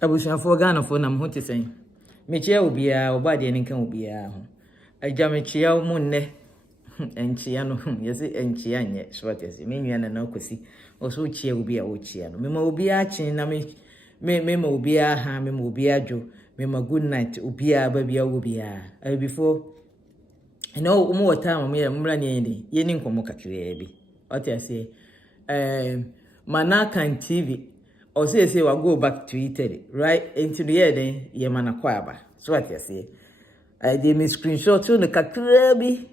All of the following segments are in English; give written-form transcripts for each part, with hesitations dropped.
Abusuafo Ghana fo na ho te sen. Mechia obia obade ne kan obia ho. Agya mechia mu nne. Enchia no yesi enchia nye so what yesi. Me nua na akosi. Oso chia obia o chia no. Mema obia chin na mema obia ha mema obia dwo. Mema good night obia ba bia obia. Before no umu wata me mra ne yende. Ye ni nkomo kakire bi. What yesi. Manakan TV or say we'll go back to Italy, right? Into the year then ye mana kwaba. So what you say? I did me screenshot to the kakrabi.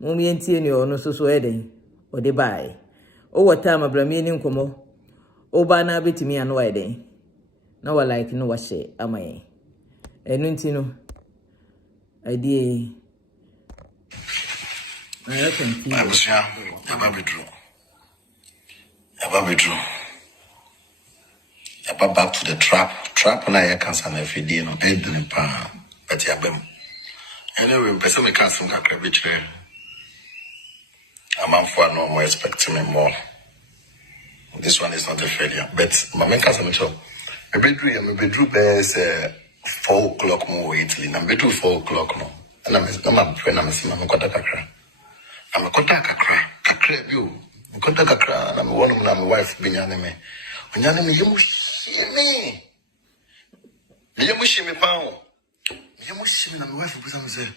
Mummy and Tini or no so eden or the buy. Oh, what time of Braminian como? Oh, bana bit me and wedding. Now I like no what say, am I? And Nintino. I did. I reckon TV. I was young, never true. Never true. Back to the trap na ya cancer na fidi no bed in pa but ya bem anyway person me cancer kakra bi kire amanfo no more expect me more. This one is not a failure but my main cancer me tell me bedru best 4 o'clock more Italy na bedru 4 o'clock no na me pray na me sima me kwata kakra na me kwata kakra bi o me kwata kakra na me wonu na me wife binyane me onyane me yemu me. Me pound. Me na my wife because I'm say,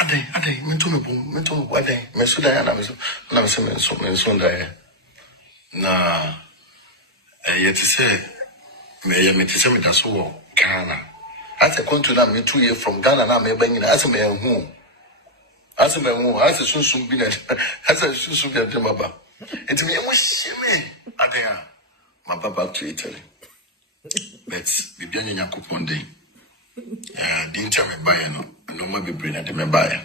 Ade, me to me ade, me so da na me so da. Na yet say me to say me da so Ghana. As a country na me 2 years from Ghana na me bang as me hu. As sun bi na as sun bi na baba. It me ade my back to Italy. But Bibian Yakupon day. Didn't tell me buy no more be bring at the buyer.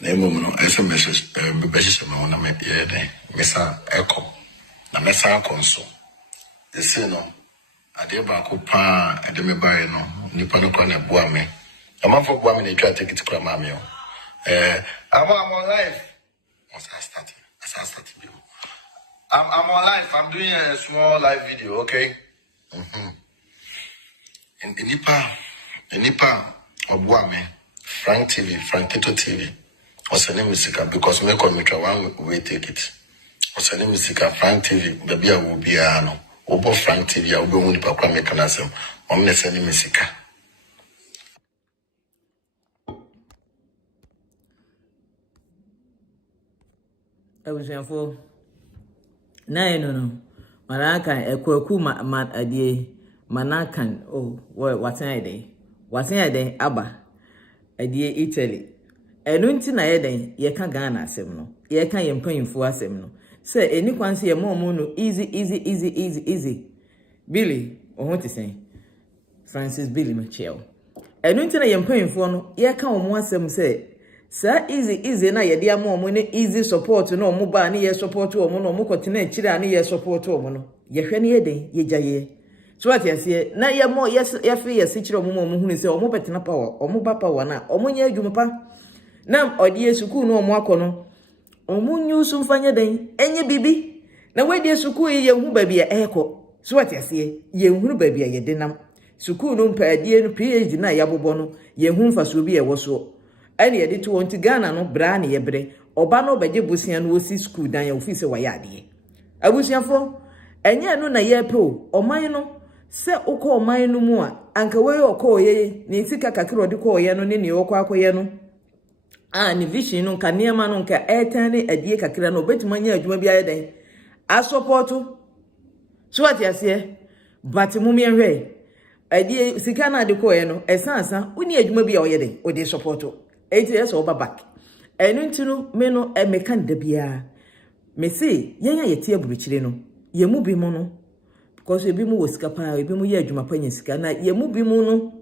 Name no SMS, Bibes, on a map here, Messa Echo, the Messa Consul. The say no, I dare back pa at the buyer no, Nippon corner Buame. A month for Buame, try to take it to Cramamio. I'm on life. As I started you. I'm on live. I'm doing a small live video, okay? In Nipa Obuame, Frank TV, Frank Tito TV. What's the name musica? Because me call me one way take it. What's the name musica? Frank TV, baby I will be no. Obo Frank TV, I will be only Papa mechanism. I'm not sending musica. I was here for no. Manakan ekwaku ma adie manakan watan ade aba adie Italy enu nti na yeden ye ka Ghana asem no ye ka ye mpanyimfo asem no se eni kwanse ye momo no easy Billy ohun ti sen Francis Billy Machel enu nti na ye mpanyimfo no ye ka omo asem se sa easy na ye dia mo ne easy support no omo ba ne ye support omo no omo kotena akira ne ye support omo no ye hwe ne ye den ye gyaye so what you say na ye mo ye fe ye sikira omo hunu se omo betena power omo ba power na omo nya adwuma pa na odie sukuu no omo akono omo nyu so mfanya den enye bibi na wadie sukuu ye hu ba bia eko so what you say ye hunu ba bia ye denam sukuu no mpa adie no PhD na ya bobo no ye hu mfa so bi ye wo so ani yede to won ti Ghana no bra na ye bre oba no beje bosia no osi school dan ya ofisi wa ya ade abusiafo enye no na ye pe o oman no se ukọ oman no mu a anka we okọ ye ni sika kakiro de ko ye no ne okọ akoye no ni vision no nka niema no nka etane adie kakira no betima nya adwuma bi ayedan a support so what you say but mumie hwe adie sika na de ko ye no esansa uni adwuma bi a oyeden o de support 8 years over back. Enu ntinu me no meka nda bia. Me say yenya yete aburuchire no. Ye mu bi mu no. Because ebi mu wosika pa, ebi mu ye adwuma pa nya sika na ye mu bi mu no.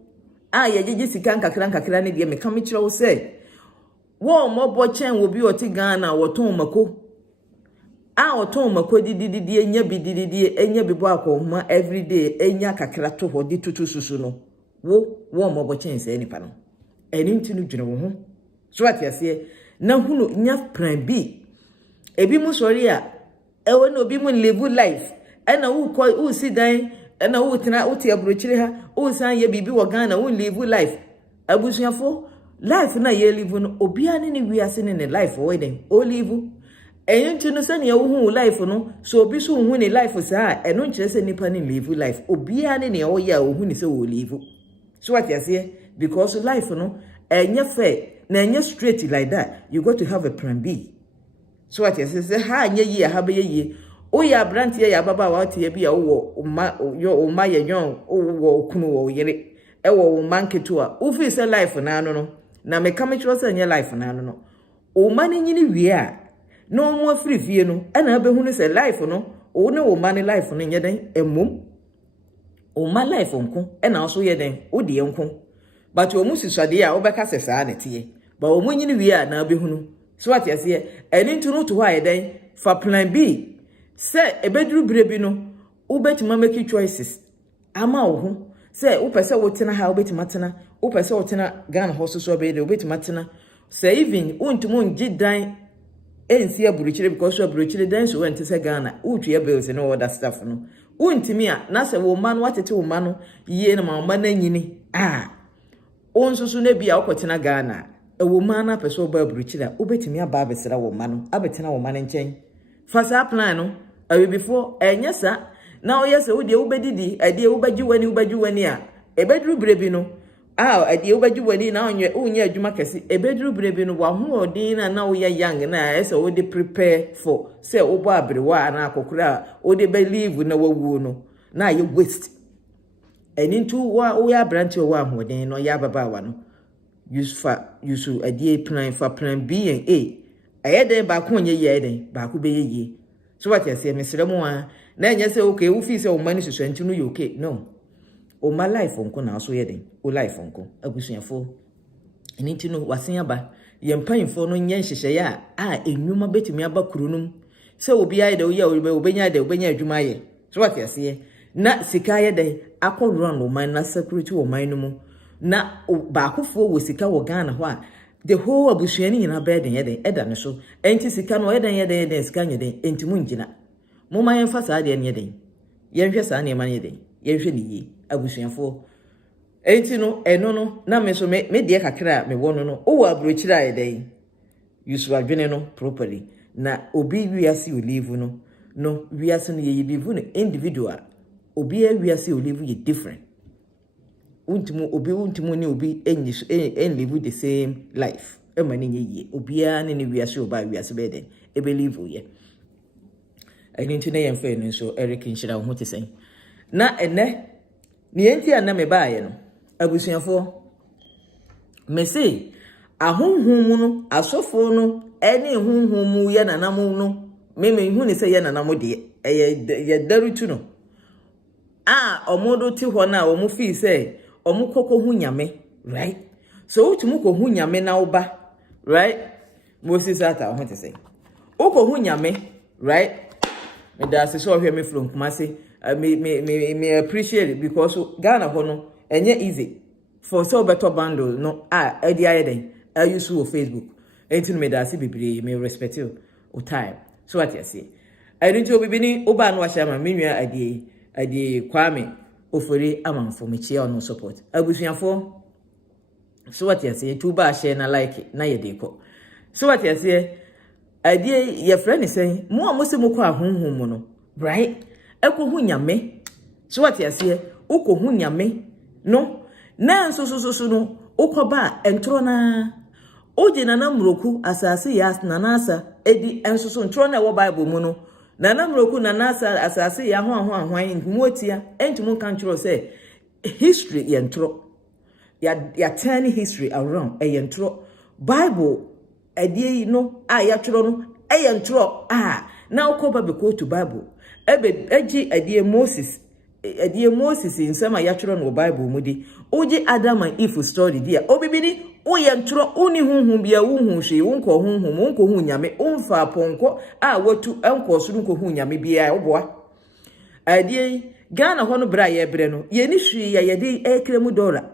Ye jeje sika nkakra ne de meka me kire wo say. Wo mobo chen wo bi oti Ghana wo ton mako. Oton mako dididi enya bididi enya bibo akoma every day enya kakra to ho di tutu susu no. Wo mobo chen say nipa no. Eni ntinu dwene wo ho so atiase na hunu nya plan bi ebi mu sori a ewe no bi mu live life ena wo si dan na wo tena wo te abrochire ha wo san ye bibi wo Ghana wo live life abusuafo life na ye live no obia ne wiase ne life wo den o live entu no se ne wo hu life no so obi so hu ne life saa eno nkire se nipa ne live life obia ne wo ya wo hu ne se wo live so what you say because life no enye fair na enye straight like that you got to have a plan B so what you say ha anye yi ha be yi o ya brantie ya baba wa tie bi ya wo ma ye yon wo okunu wo yere e wo manketo a o fi se life na no na me ka me chiro se anye life na no o ma ne nyini wie a no mo afiri fie no e na be hunu se life no o ne wo ma ne life no nye den emom o ma life nko e na so ye den o de nko but o mu sisade a wo be ka se saa ne tie ba o mu nyini wie a na be hunu so what you say eni ntunu to ha ye den for plan B say ebeduru brebi no ubetima make choices ama wo ho say upese wo tena ha ubetima tena upese wo tena Ghana hospital be de ubetima tena say even untumu ngidan ensi aburuchire because aburuchire dan so went say Ghana utwe bills no other stuff no untimi a na say wo man watete wo man no ye na ma na nyini onsusu na bia ukotena Ghana e wo man na pese oba aburuchire ubetimi aba abesera wo man no abetena wo man nchen fasa plan no awe before enyesa na oyese wo de ubedidi ade ubaji wani a ebeduru brebi no ade ubaji wani na onye adwuma kese ebeduru brebi no wa ho odin na wo ye young na ese wo de prepare for say obo abrewa na akokura wo de believe na wawu no na ye waste enintu wo ya branch wo ahodin no ya baba wa no use ade plan for plan B and A ayeden ba ko onye ye den ba ko be ye so what you say mesremu a na enye say okay wo fi say o mani susuanti no you okay no o ma life onko na so ye den o life onko abusuafo eninti no wasen aba ye mpanfo no nye nhyehyeye a enwuma betimi aba kurunum say obi aye de wo ye obenya de obenya adwuma ye so what you say na sika ye den akọrọ no man na security wo man no mu na ba akofo wo sika wo Ghana ho a the whole abusuani nyina beden ye den eda ne so enti sika no eden ye den sika nye den enti mu ngina mo ma yemfa saa de ne den yenhwe saa ne ma ne den yenhwe ne yi abusuafo enti no eno no na me so me de kakra me wono no o wa abrochira ye den yusu adwene no properly na obi wiase o live no wiase no ye live no individual obi wiase o live ye different untimu ni obi live the same life emani nye obi a ne wiase oba wiase be den e believe ye ani ntu na ye mfa no so Eric nhyira wo hote sen na ene ne enti ana me baaye no abusuafo me say ahonhom no asofo no ene honhom ye nanam no me hu ne say ye nanam de ye darutu no omodo ti ho na omo fi say omukoko hu nyame right so utumuko hu nyame na oba right Moses ata ho te say oko hu nyame right me da se so hwe me from Kumasi me appreciate it because Ghana ho no enye easy for so better bundle no edi ayeden I use on Facebook enti me da se bebre me respect you o time so what you say I don't know bibini oba no wa shama me nua adi Kwame ofori amanfo me chia ono support abusuafo so what you say to ba share na like na ye de ko so what you say adi your friend is saying mo amose mo kwa honhom mo no right eko hu nyame so what you say uko hu nyame no na so no ukoba entro na oje na namroku asase ya na nasa edi enso ntro na wo Bible mu no na namroku na nasa asase ya ho ahwan muotia entumu kan tro say history ye ntro ya turn history around e ye ntro Bible edi no ya tro no e ye ntro na ukoba be go to Bible ebe eji edi Moses insema ya tro no Bible mu di oji Adam and Eve story dia obibini oye ntro uni hunhum bia hunhum hwe wonko hunhum wonko hu nyame umfa ponko watu enko so nko hu nyame bia oboa adie Ghana ho no bra ye bre no ye ni hwe ye de ekremu dollar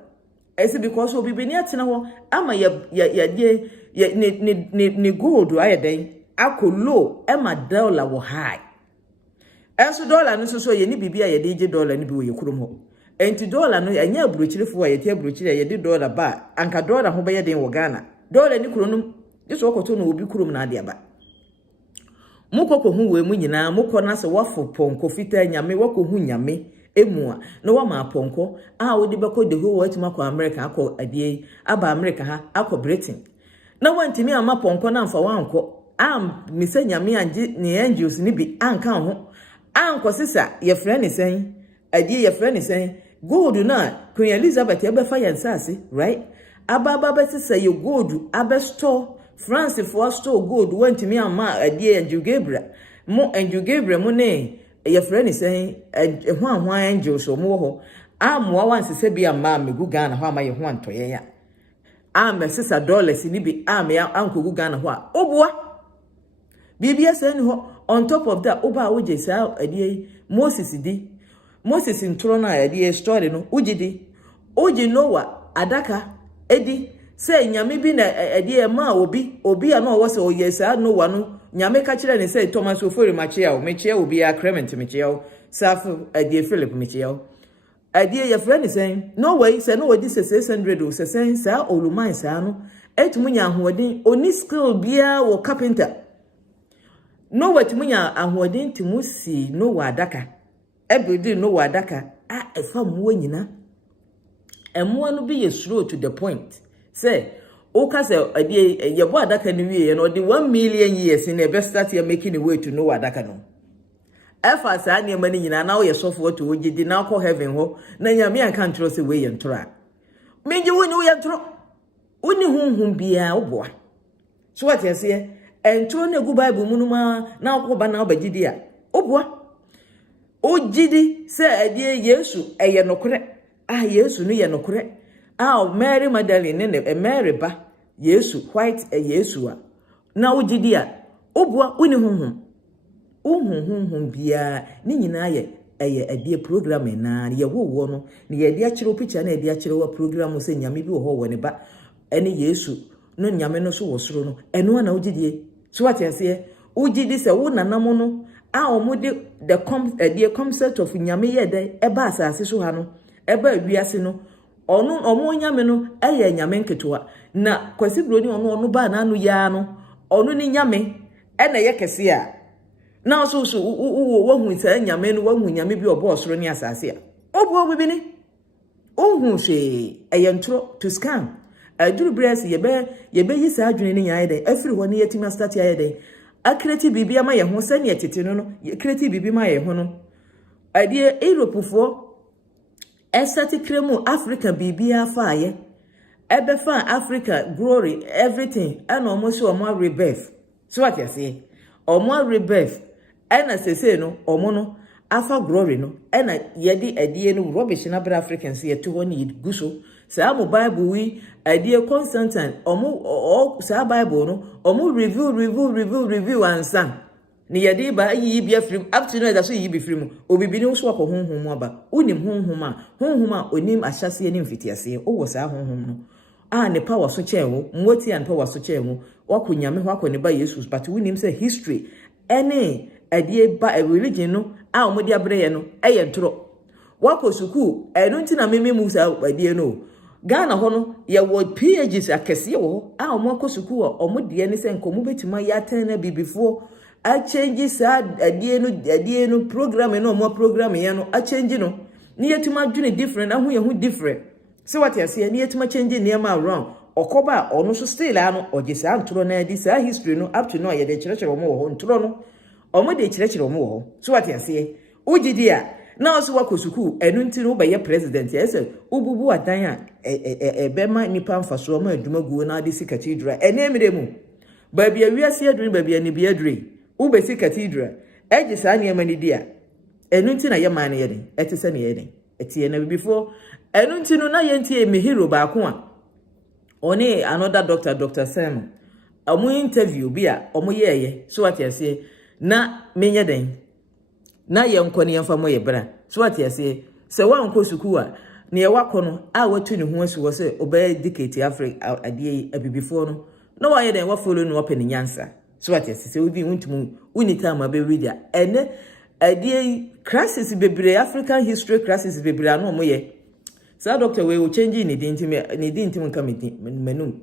ese because obibini atena ho ama ya die ni gold ayeden akolo ema dollar wo high enso dollar no so ye ni bibia ye de je dollar ni bi wo ye kurom ho enti dollar no anya abrochirefo a ye te abrochire ye de dollar ba anka dollar ho be ye den wo Ghana dollar ni kurom yeso okoto no obi kurom na ade aba mukoko hu we mu nyina mukọ na se wafo ponko fita nyame wako hu nyame emu a no wa ma ponko a wo de beko de ho watima kwa America akọ adie aba America ha akọ Britain na wantimi ama ponko na mfa wanko mise nyame anje ne angels ni bi anka ho anko sisa ye frɛ ne sen adie ye frɛ ne sen gold na Queen Elizabeth ye be fa yansase right aba be sisa ye gold abesto France for store gold wantimi ama adie Andrew Gabriel mo ne ye frɛ ne sen ho angels so mo ho amoa wansese bi ama megu Ghana ho ama ye ho antoye ya sisa dollars ni bi ya ankogu Ghana ho a obua bibia sen ho on top of that oba oje sa adie Moses ntro na adie story no oje Noah adaka edi say nyame bi na adie ma obi a no wo se oyesa Noah no nyame ka kire ne say Thomas ofori machia o mechia obi a Clement mechia o safu adie Philip mechia o adie ya friend say no way say no wadi 600 o say sa oluman sa no etumunya ahoden oni skill bia wo carpenter no watimunya ahoden timusi no wadaka ebedi no wadaka efa muwa nyina emwa no be slow to the point say o ka say adie yebo adaka ni wie no the 1 million years in the start you making the way to no wadaka no efa sa ne mani nyina na wo ye sofo to ogidi na ko heaven ho na nyame an kan tro say we ye ntro a menje woni wo ye ntro woni hunhun bia oboa so what you say entro na gu Bible munuma na akoba na obagidi a oboa ogidi say adie Yesu eye nokore Yesu no ye nokore Mary Magdalene ne Mary ba Yesu white Yesu a na ogidi a oboa woni hunhun bia ni nyina ye adie program na ye wo no ni ye dia kire picture na ye dia kire wa program se nyame bi wo ho wo ne ba ene Yesu no nyame no so wo soro no eno na ogidie so what you say ogidi se wo nanam no omode the concept of nyame ye de eba asase so ha no eba wiase no omo nyame no eye nyame nketewa na kwasi broni ono ba na anu ya no ono ni nyame ena ye kese a na so wo hu sa nyame no wo hu nyame bi obo osoro ni asase a obo bi ni ohun hwe eye ntro to scam aduru brace ye be yi sa adwene ni yae de afiri ho ne yetima start yae de akreti bibia ma ye ho sa ne tete no kreti bibi ma ye ho no adie Europe fo esati kremu Africa bibia fa ye ebe fa Africa glory everything and almost omo rebirth so what you say omo rebirth ena sese no omo no afa glory no ena yedi adie no rubbish na bra Africans ye to woni guso sa mo Bible wi adie Constantine omo sa Bible no omo review ansan ni yedi ba yi bia free up to know that so yi be free mu obibi ni so akọ honhom mu aba unim honhom a onim ahyase ni mfitiase o wo sa honhom no ne power so chewo mwoti and power so chewo wako nyame ho akọ ne ba Jesus but unim say history any adie ba religion no omodi abreye no eye ntro wako suku enu nti na meme mu sa adie no Ghana ho no ye wo PhDs akese wo omako suku omodi ne se nkomu betima ya tan na bibifo a change sa adie no program no mo program ye no a change no ni yetima dwene different ahu ye hu different so what you say ni yetima change near ma wrong okoba ono so still ano ogisa ntro na di sa history no up to now ye de kirekire mo ho ntro no omo de kirekire mo ho so what you say ugidi a na oso wakosuku enu nti no be ye president ye say ububu adan a ebema nipa mfaso ma aduma guo na de cathedral enemire mu ba bia wiase aduru ba bia ni bia adure ubesi cathedral ejisa ne amani dia enu nti na ye man ye den etese ne ye den etie na before enu nti no na ye nti me hero ba ko a oni another Dr. Sam omo interview bia omo ye so what you say na menye den na ye nkone yemfa mo ye bra so what you say se wa nko suku a ne ye wakono a watu ne ho asu wo se obey dictate Africa adie abibifo no na wa ye den wa follow no open nyansa so what you say we bi untum unita ma be read ene idea crisis bebre African history crisis bebre no mo ye sa doctor we will change ni dintim come menum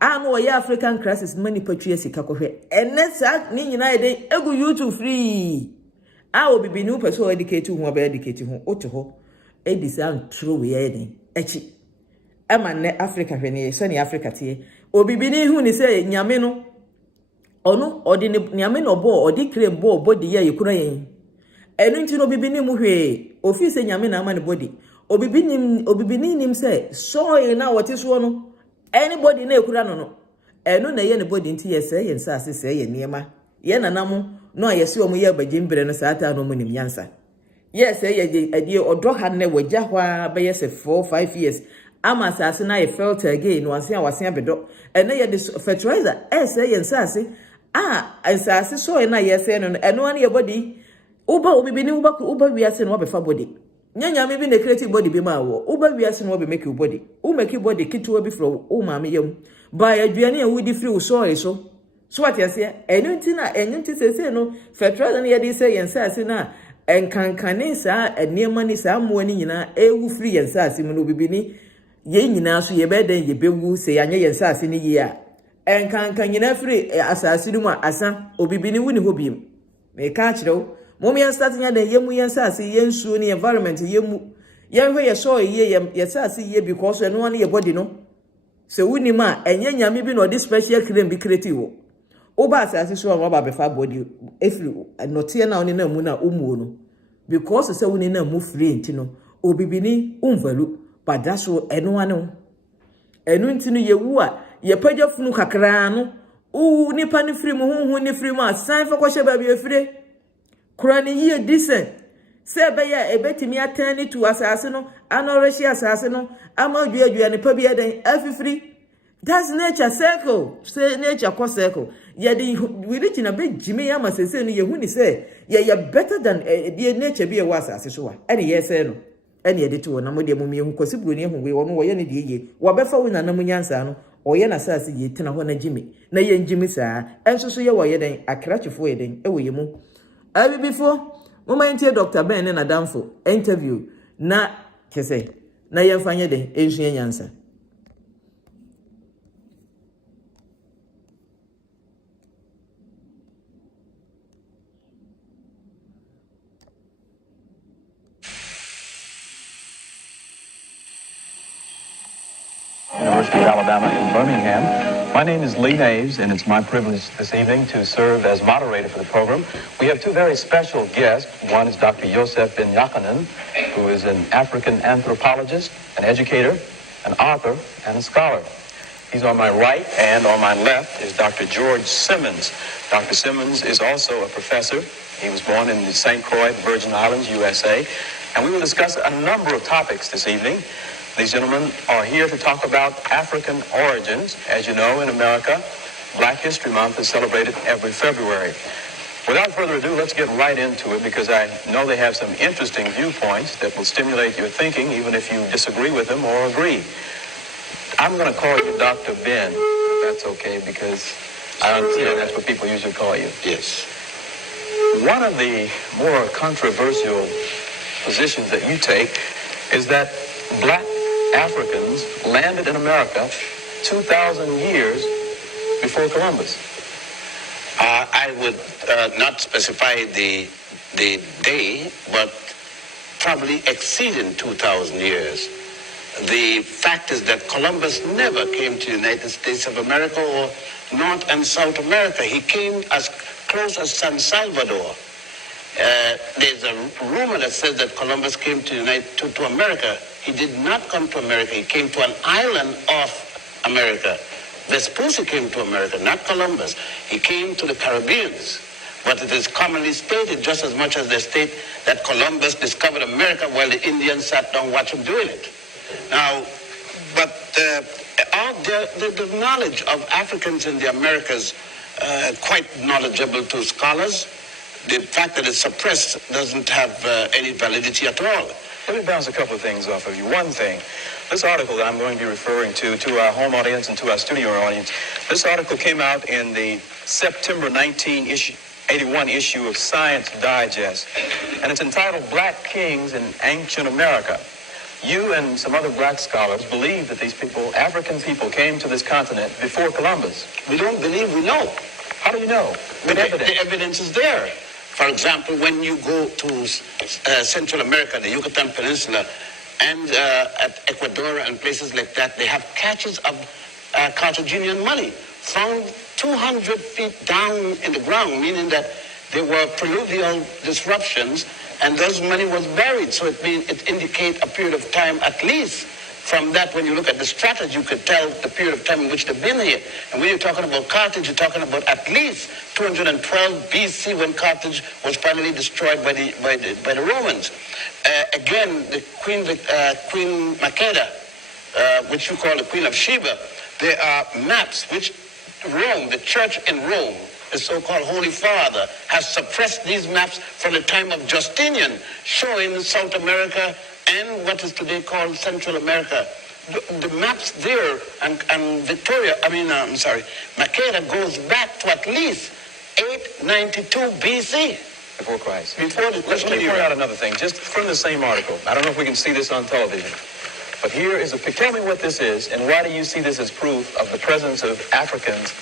no ye African crisis mani patria sika kohwe ene sa ni nyina eden egu YouTube free obibi ni person educate hu oba educate hu oto ho edisa true we eden echi ama ne Africa hwene so ni Africa tie obibi ni hu ni say nyame no ono odi ni nyame no bo odi claim bo body ye yekura yen enu nti no obibi ni mu hwe ofi say nyame na ama ne body obibi ni nim say so ye na wote so no anybody na ekura no enu na ye ne body nti ye say ye nsa ase say ye niema ye nanam no ye se omo ye bagimbre no saata no mo nim yansa yes ye adie odo ha ne wagya hwa be ye say 4-5 years ama asase na ye felt again no wase abedo ene ye the fertilizer say ye nsa ase asase so ye na ye say no enu an ye body uba obibi ni uba wiase no obefa body nyanya me bi na creative body bi ma wo uba wiase no obe make your body u make your body kitwa bi from o ma me yam ba ya aduane e wudi free so so what you say enu nti sese no fertilizer na ye dey say ye nsa ase na enkankane sa eniema ni sa mo ani nyina ewu free ye nsa ase mu no obibi ni ye nyina so ye beden ye bewu se ya nye ye nsa ase ni ye a enkankan nyina free asase mu asa obibi ni wuni ho biem me ka kirew Mommy start nya de yemu yensase yensuo ni environment yemu yenhwe ye so ye yesase ye because eno wan ye body no se wuni ma enye nyame bi no this special cream bi creative wo oba asase so wan ba befa body efiri note na oni na mu na omuo no because se wuni na mu free nti no obibi ni umvalu padaso eno wan enu nti no ye wu a ye pagafunu kakra no nipa ni free mu hu ni free ma san fa kwhye ba bi efire Kurani ye decent. Se be ya ebetimi atani to asase no, anoreshi asase no, ama dua ne pa bi eden afifiri. That's nature circle. Say nature co circle. Ye di we reach na be jimi ya masese no ye hu ni say ye better than the nature be wa asase so wa. Ene ye say no. Ene ye de to na mo de mo mi hu kwasiburo ni hu we wono wo ye ne de ye. Wo befa wo na nam nyansa no. Oye na asase ye tena ho na jimi. Na ye njimi saa. Enso so ye wo ye den akrachefo ye den e wo ye mu. Before, moment here, Dr. Ben and Adamfo interview na kese na yefanye de enhye nyansa. University of Alabama in Birmingham. My name is Lee Mays, and it's my privilege this evening to serve as moderator for the program. We have two very special guests. One is Dr. Yosef Ben Yakanan, who is an African anthropologist, an educator, an author, and a scholar. He's on my right, and on my left is Dr. George Simmons. Dr. Simmons is also a professor. He was born in the St. Croix, Virgin Islands, USA. And we will discuss a number of topics this evening. These gentlemen are here to talk about African origins. As you know, in America, Black History Month is celebrated every February. Without further ado, let's get right into it because I know they have some interesting viewpoints that will stimulate your thinking, even if you disagree with them or agree. I'm going to call you Dr. Ben, if that's okay, because I understand that's what people usually call you. Yes. One of the more controversial positions that you take is that Black Africans landed in America 2,000 years before Columbus. I would not specify the day, but probably exceeding 2,000 years. The fact is that Columbus never came to the United States of America or North and South America. He came as close as San Salvador. There's a rumor that says that Columbus came to America. He did not come to America. He came to an island of America. Vespucci came to America, not Columbus. He came to the Caribbeans. But it is commonly stated, just as much as they state that Columbus discovered America while the Indians sat down watching him doing it. Now, but the knowledge of Africans in the Americas quite knowledgeable to scholars. The fact that it's suppressed doesn't have any validity at all. Let me bounce a couple of things off of you. One thing, this article that I'm going to be referring to our home audience and to our studio audience, this article came out in the September 19 issue 1981 issue of Science Digest, and it's entitled Black Kings in Ancient America. You and some other black scholars believe that these people, African people, came to this continent before Columbus. We don't believe, we know. How do you know? The evidence is there. For example, when you go to Central America, the Yucatan Peninsula, and at Ecuador and places like that, they have caches of Carthaginian money found 200 feet down in the ground, meaning that there were pluvial disruptions, and those money was buried. So it indicates a period of time, at least from that, when you look at the strategy, you could tell the period of time in which they've been here. And when you're talking about Carthage, you're talking about at least 212 BC, when Carthage was finally destroyed by the Romans. Again, the Queen Makeda, which you call the Queen of Sheba, there are maps which Rome, the church in Rome, the so-called Holy Father, has suppressed these maps from the time of Justinian, showing South America and what is today called Central America. The maps there, and Makeda goes back to at least 892 BC. Before Christ. Before the Let me point out another thing, just from the same article. I don't know if we can see this on television, but here is a picture. Tell me what this is, and why do you see this as proof of the presence of Africans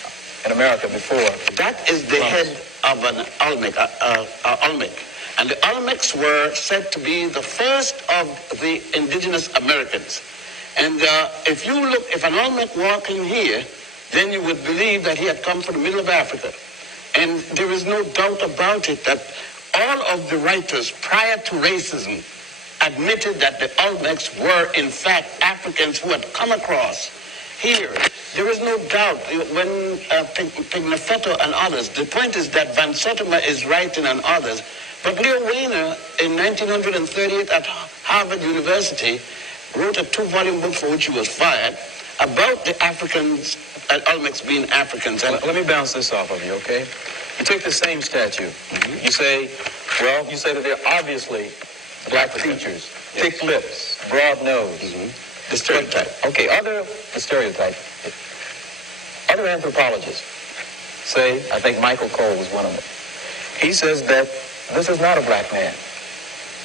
in America before? That is the head of an Olmec. And the Olmecs were said to be the first of the indigenous Americans. And if an Olmec walked in here, then you would believe that he had come from the middle of Africa. And there is no doubt about it that all of the writers prior to racism admitted that the Olmecs were in fact Africans who had come across here. There is no doubt when Pigmafetto and others, the point is that Van Sotomayor is writing and others, but Leo Weiner in 1938 at Harvard University wrote a 2-volume book for which he was fired about the Africans, Olmecs being Africans. And let me bounce this off of you, okay? You take the same statue. Mm-hmm. You say that they're obviously black features, thick lips, broad nose. Mm-hmm. The stereotype. Okay, the stereotype. Other anthropologists say, I think Michael Cole was one of them. He says that this is not a black man.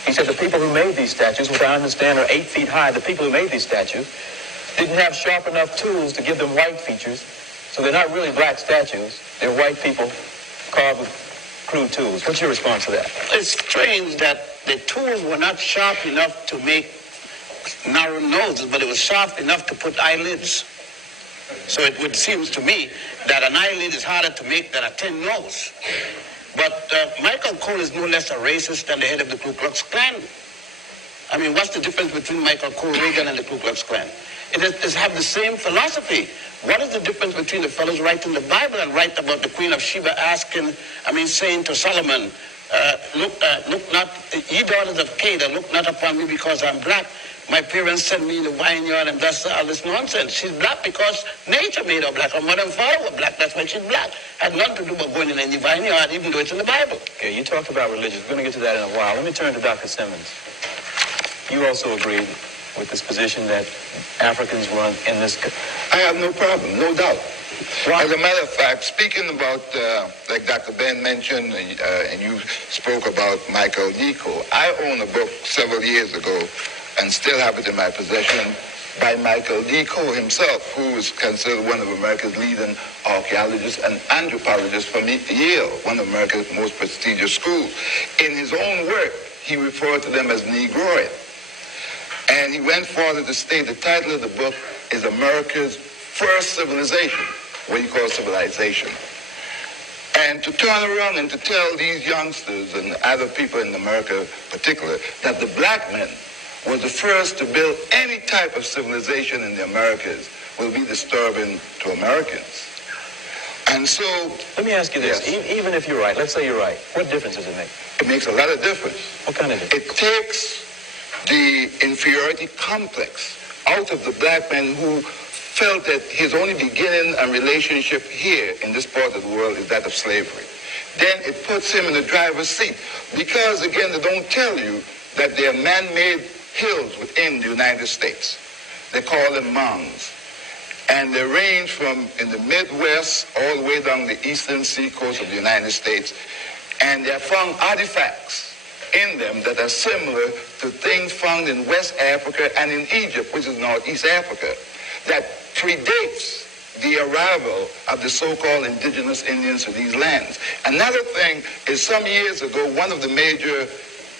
He said the people who made these statues, which I understand are 8 feet high, the people who made these statues didn't have sharp enough tools to give them white features, so they're not really black statues. They're white people carved with crude tools. What's your response to that? It's strange that the tools were not sharp enough to make narrow noses, but it was sharp enough to put eyelids. So it would seem to me that an eyelid is harder to make than a thin nose. But Michael Cole is no less a racist than the head of the Ku Klux Klan. I mean, what's the difference between Michael Cole, Reagan, and the Ku Klux Klan? It have the same philosophy. What is the difference between the fellows writing the Bible and write about the Queen of Sheba saying to Solomon, look not, ye daughters of Canaan, look not upon me because I'm black. My parents sent me in the vineyard and that's all this nonsense. She's black because nature made her black. Her mother and father were black. That's why she's black. Had nothing to do with going in any vineyard, even though it's in the Bible. Okay, you talked about religion. We're going to get to that in a while. Let me turn to Dr. Simmons. You also agreed with this position that Africans were in this... I have no problem, no doubt. As a matter of fact, speaking about, like Dr. Ben mentioned, and you spoke about Michael Deco, I own a book several years ago and still have it in my possession by Michael Deco himself, who is considered one of America's leading archaeologists and anthropologists from Yale, one of America's most prestigious schools. In his own work, he referred to them as Negroid. And he went further to state the title of the book is America's First Civilization, what he calls civilization. And to turn around and to tell these youngsters and other people in America particularly that the black men were the first to build any type of civilization in the Americas will be disturbing to Americans. And so... Let me ask you this. Yes. Even if you're right, let's say you're right, what difference does it make? It makes a lot of difference. What kind of difference? It takes the inferiority complex out of the black man who felt that his only beginning and relationship here in this part of the world is that of slavery. Then it puts him in the driver's seat. Because, again, they don't tell you that there are man-made hills within the United States. They call them mounds. And they range from in the Midwest all the way down the eastern seacoast of the United States. And they have found artifacts in them that are similar to things found in West Africa and in Egypt, which is Northeast Africa, that predates the arrival of the so-called indigenous Indians to these lands. Another thing is, some years ago, one of the major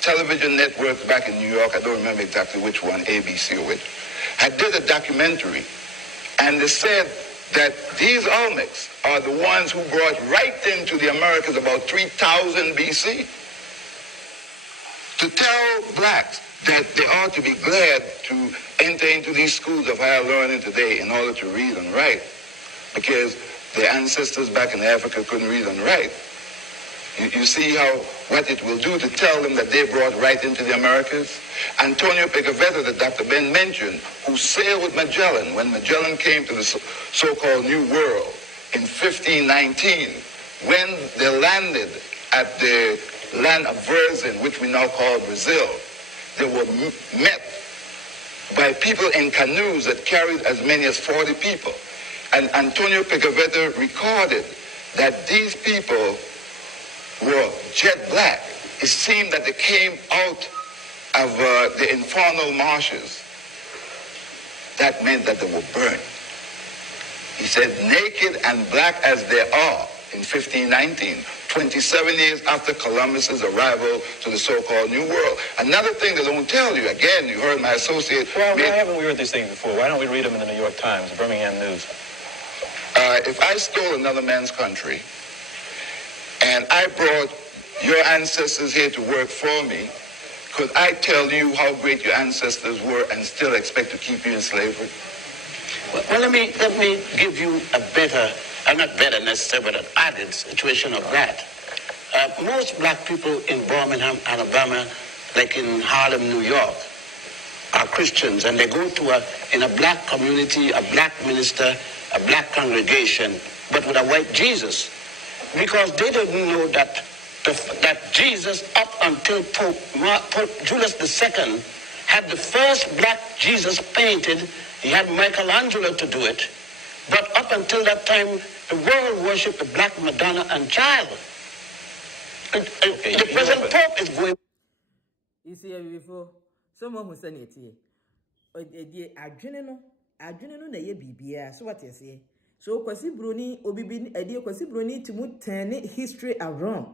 television networks back in New York, I don't remember exactly which one, ABC or which, had did a documentary, and they said that these Olmecs are the ones who brought right into the Americas about 3000 BC. To tell blacks that they ought to be glad to enter into these schools of higher learning today in order to read and write, because their ancestors back in Africa couldn't read and write. You see what it will do to tell them that they brought right into the Americas? Antonio Pigafetta, that Dr. Ben mentioned, who sailed with Magellan when Magellan came to the so-called New World in 1519, when they landed at the land of Verzin, which we now call Brazil, they were met by people in canoes that carried as many as 40 people. And Antonio Pigafetta recorded that these people were jet black. It seemed that they came out of the infernal marshes. That meant that they were burnt. He said, naked and black as they are, in 1519, 27 years after Columbus's arrival to the so-called New World. Another thing they don't tell you, again, you heard my associate... Well, why haven't we heard these things before? Why don't we read them in the New York Times, the Birmingham News? If I stole another man's country, and I brought your ancestors here to work for me, could I tell you how great your ancestors were and still expect to keep you in slavery? Well, let me give you a better, not better necessarily, but an added situation of that. Most black people in Birmingham, Alabama, like in Harlem, New York, are Christians, and they go to in a black community, a black minister, a black congregation, but with a white Jesus, because they didn't know that Jesus, up until Pope Julius II, had the first black Jesus painted. He had Michelangelo to do it, but up until that time, the world worshipped the black Madonna and child. The present Pope is going. You see, before someone who said it here, adwene no na ye bibia, so what you say? So kwasi broni obibi ade kwasi broni timu turn history around,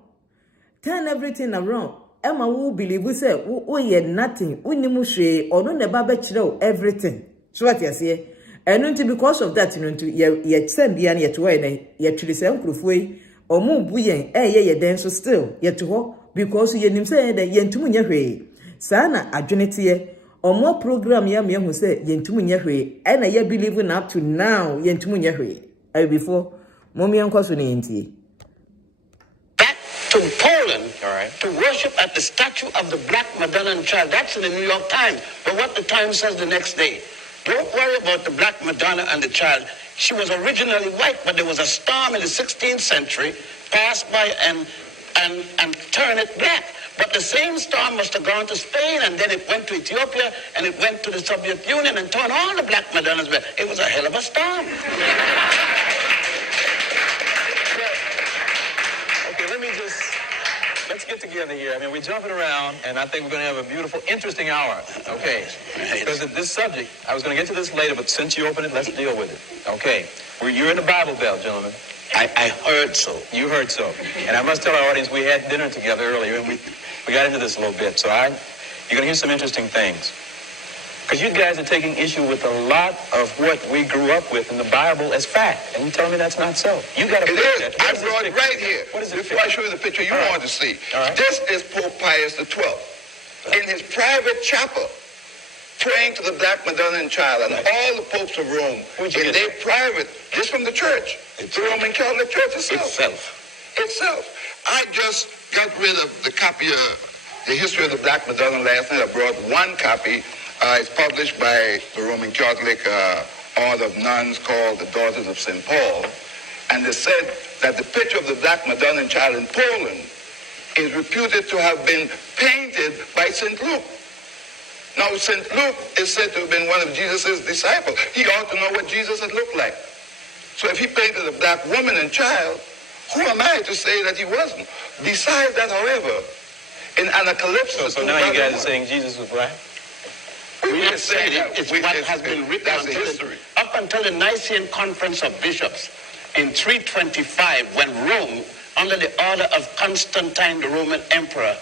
turn everything around. Emma who believe say we ye nothing, unimu hwe ono ne ba be everything. So what you say? And because of that, ye send bia na ye to we ye twiri se nkrofo yi omo bu yen ye den so still ye to ho, because ye nim say ye ntumu nya hwe sana adwene tie. Omo program ya me hu say yentumu nya hwe e na ye believe na up to now yentumu nya hwe before mommy enkoso na yentie back to Poland, all right, to worship at the statue of the black Madonna and child. That's in the New York Times. But what the Times says the next day, don't worry about the black Madonna and the child. She was originally white, but there was a storm in the 16th century, passed by and turned it black. But the same storm must have gone to Spain, and then it went to Ethiopia, and it went to the Soviet Union and turned all the black Madonnas black. It was a hell of a storm. Let's get together here. I mean, we're jumping around, and I think we're going to have a beautiful, interesting hour. Okay. Because of this subject, I was going to get to this later, but since you opened it, let's deal with it. Okay. You're in the Bible Belt, gentlemen. I heard so. You heard so. And I must tell our audience, we had dinner together earlier, and we got into this a little bit. So you're going to hear some interesting things. Because you guys are taking issue with a lot of what we grew up with in the Bible as fact. And you tell me that's not so. You got to It is. I brought it right here. What is it? Before I show you the picture you want to see. Right. This is Pope Pius XII. In his private chapel, praying to the black Madonna and child, and all the popes of Rome, in their private, just from the church, the Roman Catholic Church itself. I just got rid of the copy of the history of the black Madonna last night. I brought one copy. It's published by the Roman Catholic order of nuns called the Daughters of St. Paul. And they said that the picture of the black Madonna and child in Poland is reputed to have been painted by St. Luke. Now, St. Luke is said to have been one of Jesus' disciples. He ought to know what Jesus had looked like. So if he painted a black woman and child, Who am I to say that he wasn't? Besides that, however, in Anacalypsis... So now you guys are saying Jesus was black? We have said it. It's what has been written up until the Nicene Conference of Bishops in 325, when Rome, under the order of Constantine, the Roman emperor,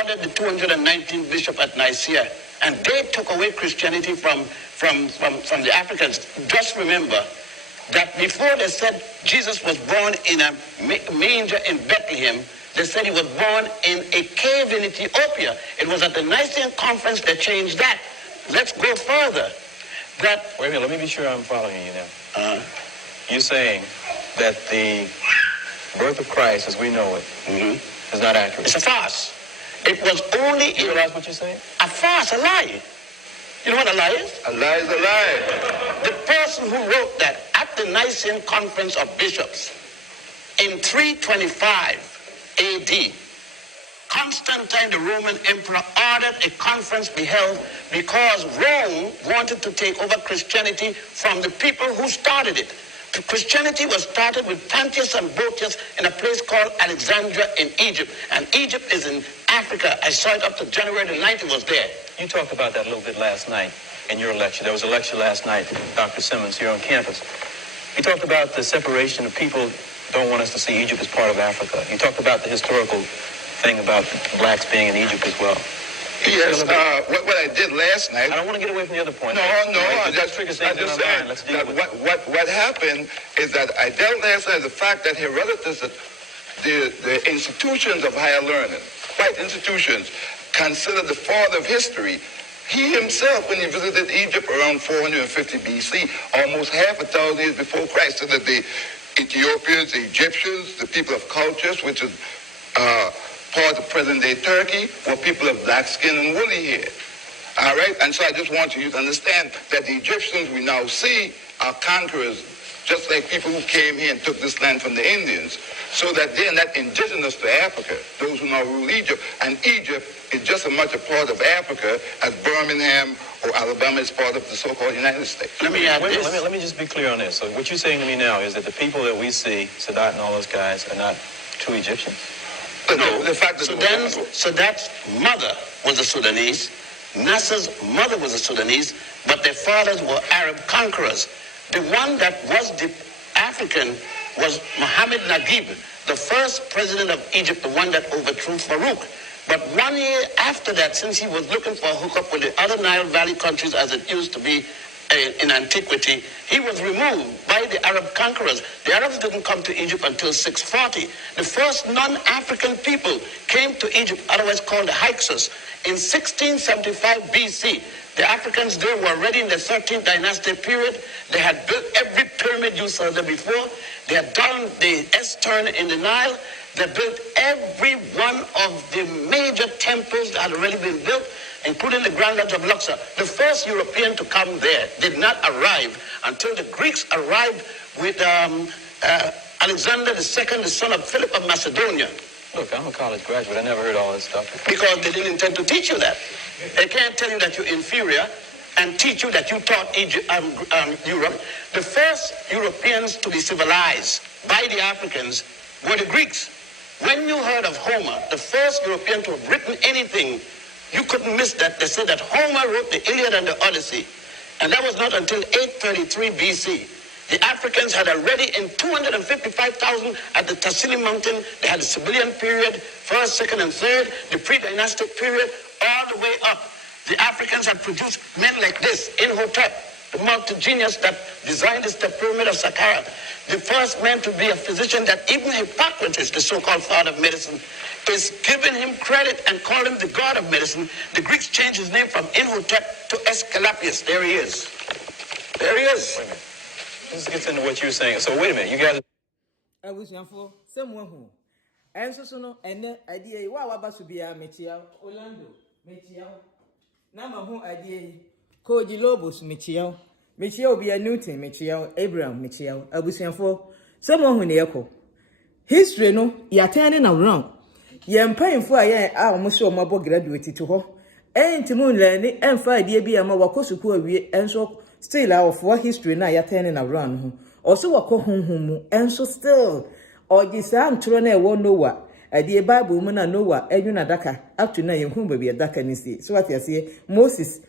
ordered the 219 bishop at Nicaea, and they took away Christianity from the Africans. Just remember that before they said Jesus was born in a manger in Bethlehem, they said he was born in a cave in Ethiopia. It was at the Nicene Conference they changed that. Let's go further. Wait a minute, let me be sure I'm following you now. You're saying that the birth of Christ, as we know it, is not accurate. It's a farce. It was only... You realize what you're saying? A farce, a lie. You know what a lie is? A lie is a lie. The person who wrote that at the Nicene Conference of Bishops in 325 AD, Constantine, the Roman emperor, ordered a conference be held because Rome wanted to take over Christianity from the people who started it. Christianity was started with Pontius and Boetius in a place called Alexandria in Egypt. And Egypt is in Africa. I saw it up to January the 9th, it was there. You talked about that a little bit last night in your lecture. There was a lecture last night, Dr. Simmons, here on campus. You talked about the separation of people don't want us to see Egypt as part of Africa. You talked about the historical thing about blacks being in Egypt as well. Yes, what I did last night... I don't want to get away from the other point. No, I just saying that what happened is that I dealt last night with the fact that Herodotus, the institutions of higher learning, white institutions, considered the father of history. He himself, when he visited Egypt around 450 BC, almost half a thousand years before Christ, said that the Ethiopians, the Egyptians, the people of cultures, which is part of present-day Turkey, were people of black skin and woolly hair. All right? And so I just want you to understand that the Egyptians we now see are conquerors, just like people who came here and took this land from the Indians, so that they're not indigenous to Africa, those who now rule Egypt. And Egypt is just as much a part of Africa as Birmingham or Alabama is part of the so-called United States. Let me just be clear on this. So what you're saying to me now is that the people that we see, Sadat and all those guys, are not true Egyptians? No, the fact that Sadat's mother was a Sudanese, Nasser's mother was a Sudanese, but their fathers were Arab conquerors. The one that was the African was Mohammed Naguib, the first president of Egypt, the one that overthrew Farouk. But 1 year after that, since he was looking for a hookup with the other Nile Valley countries as it used to be in antiquity, he was removed by the Arab conquerors. The Arabs didn't come to Egypt until 640. The first non-African people came to Egypt, otherwise called the Hyksos, in 1675 BC. The Africans there were already in the 13th dynasty period. They had built every pyramid you saw there before. They had done the S-turn in the Nile. They built every one of the major temples that had already been built, including the Grand Lodge of Luxor. The first European to come there did not arrive until the Greeks arrived with Alexander II, the son of Philip of Macedonia. Look, I'm a college graduate. I never heard all this stuff. Because they didn't intend to teach you that. They can't tell you that you're inferior and teach you that you taught Europe. The first Europeans to be civilized by the Africans were the Greeks. When you heard of Homer, the first European to have written anything, you couldn't miss that. They said that Homer wrote the Iliad and the Odyssey. And that was not until 833 BC. The Africans had already in 255,000 at the Tassili Mountain. They had the Siberian period, first, second, and third, the pre-dynastic period, all the way up. The Africans had produced men like this, Imhotep, the multi-genius that designed the step pyramid of Saqqara. The first man to be a physician that even Hippocrates, the so-called father of medicine, is giving him credit and calling him the god of medicine. The Greeks changed his name from Imhotep to Asclepius. There he is. There he is. Wait a minute. This gets into what you were saying. So wait a minute, you guys... I wish you for someone who... And so no, and then idea, what about to be a Metiao, Orlando, Metiao. Nama who idea, Koji Lobos, Metiao. Metiao be a Newton, Metiao, Abraham, Metiao. I wish you for someone who near history no, you're turning around. You're paying for a year, I almost saw my boy graduated to her. And to moon learning, and 5 years be a more wakosuku, and so still our for history now you're turning around. Also, a home, and so still. ogi saa ntoro na ewo Noah ade Bible mu na Noah enyu na daka atu na yehu baby daka ni si so what yase Moses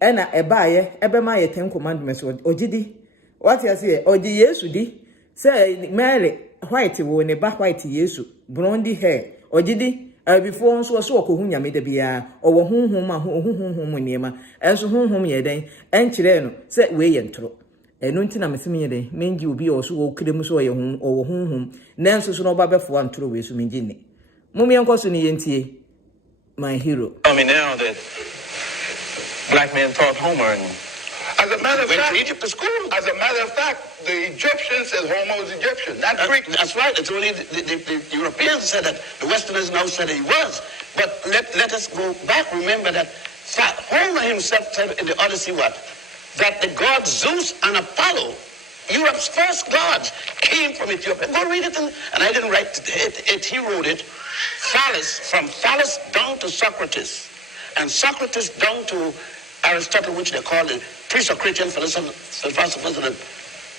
ena ebaaye ebema ye 10 commandments ogidi what yase ogi Yesu di say Mary white wo ne ba white Yesu blonde hair ogidi before nso so okohu nyame da bia owo honhom ma honhom niema enso honhom ye den enkire no say we ye ntoro eno nti na mesem ye den mengi obi oso wo krem so ye owo honhom nanso so no ba befo antoro we so mengi ne mumye nkoso ni yentie my hero. Tell me now that black men taught Homer and As a matter of Went fact, to Egypt to school. as a matter of fact, the Egyptians said Homo was Egyptian, not Greek. That's right. It's only the Europeans said that. The Westerners now said he was. But let us go back. Remember that Homer himself said in the Odyssey what? That the gods Zeus and Apollo, Europe's first gods, came from Ethiopia. Go read it. And I didn't write it. He wrote it. From Thales down to Socrates. And Socrates down to Aristotle, which they call the pre-Socratic philosophers and the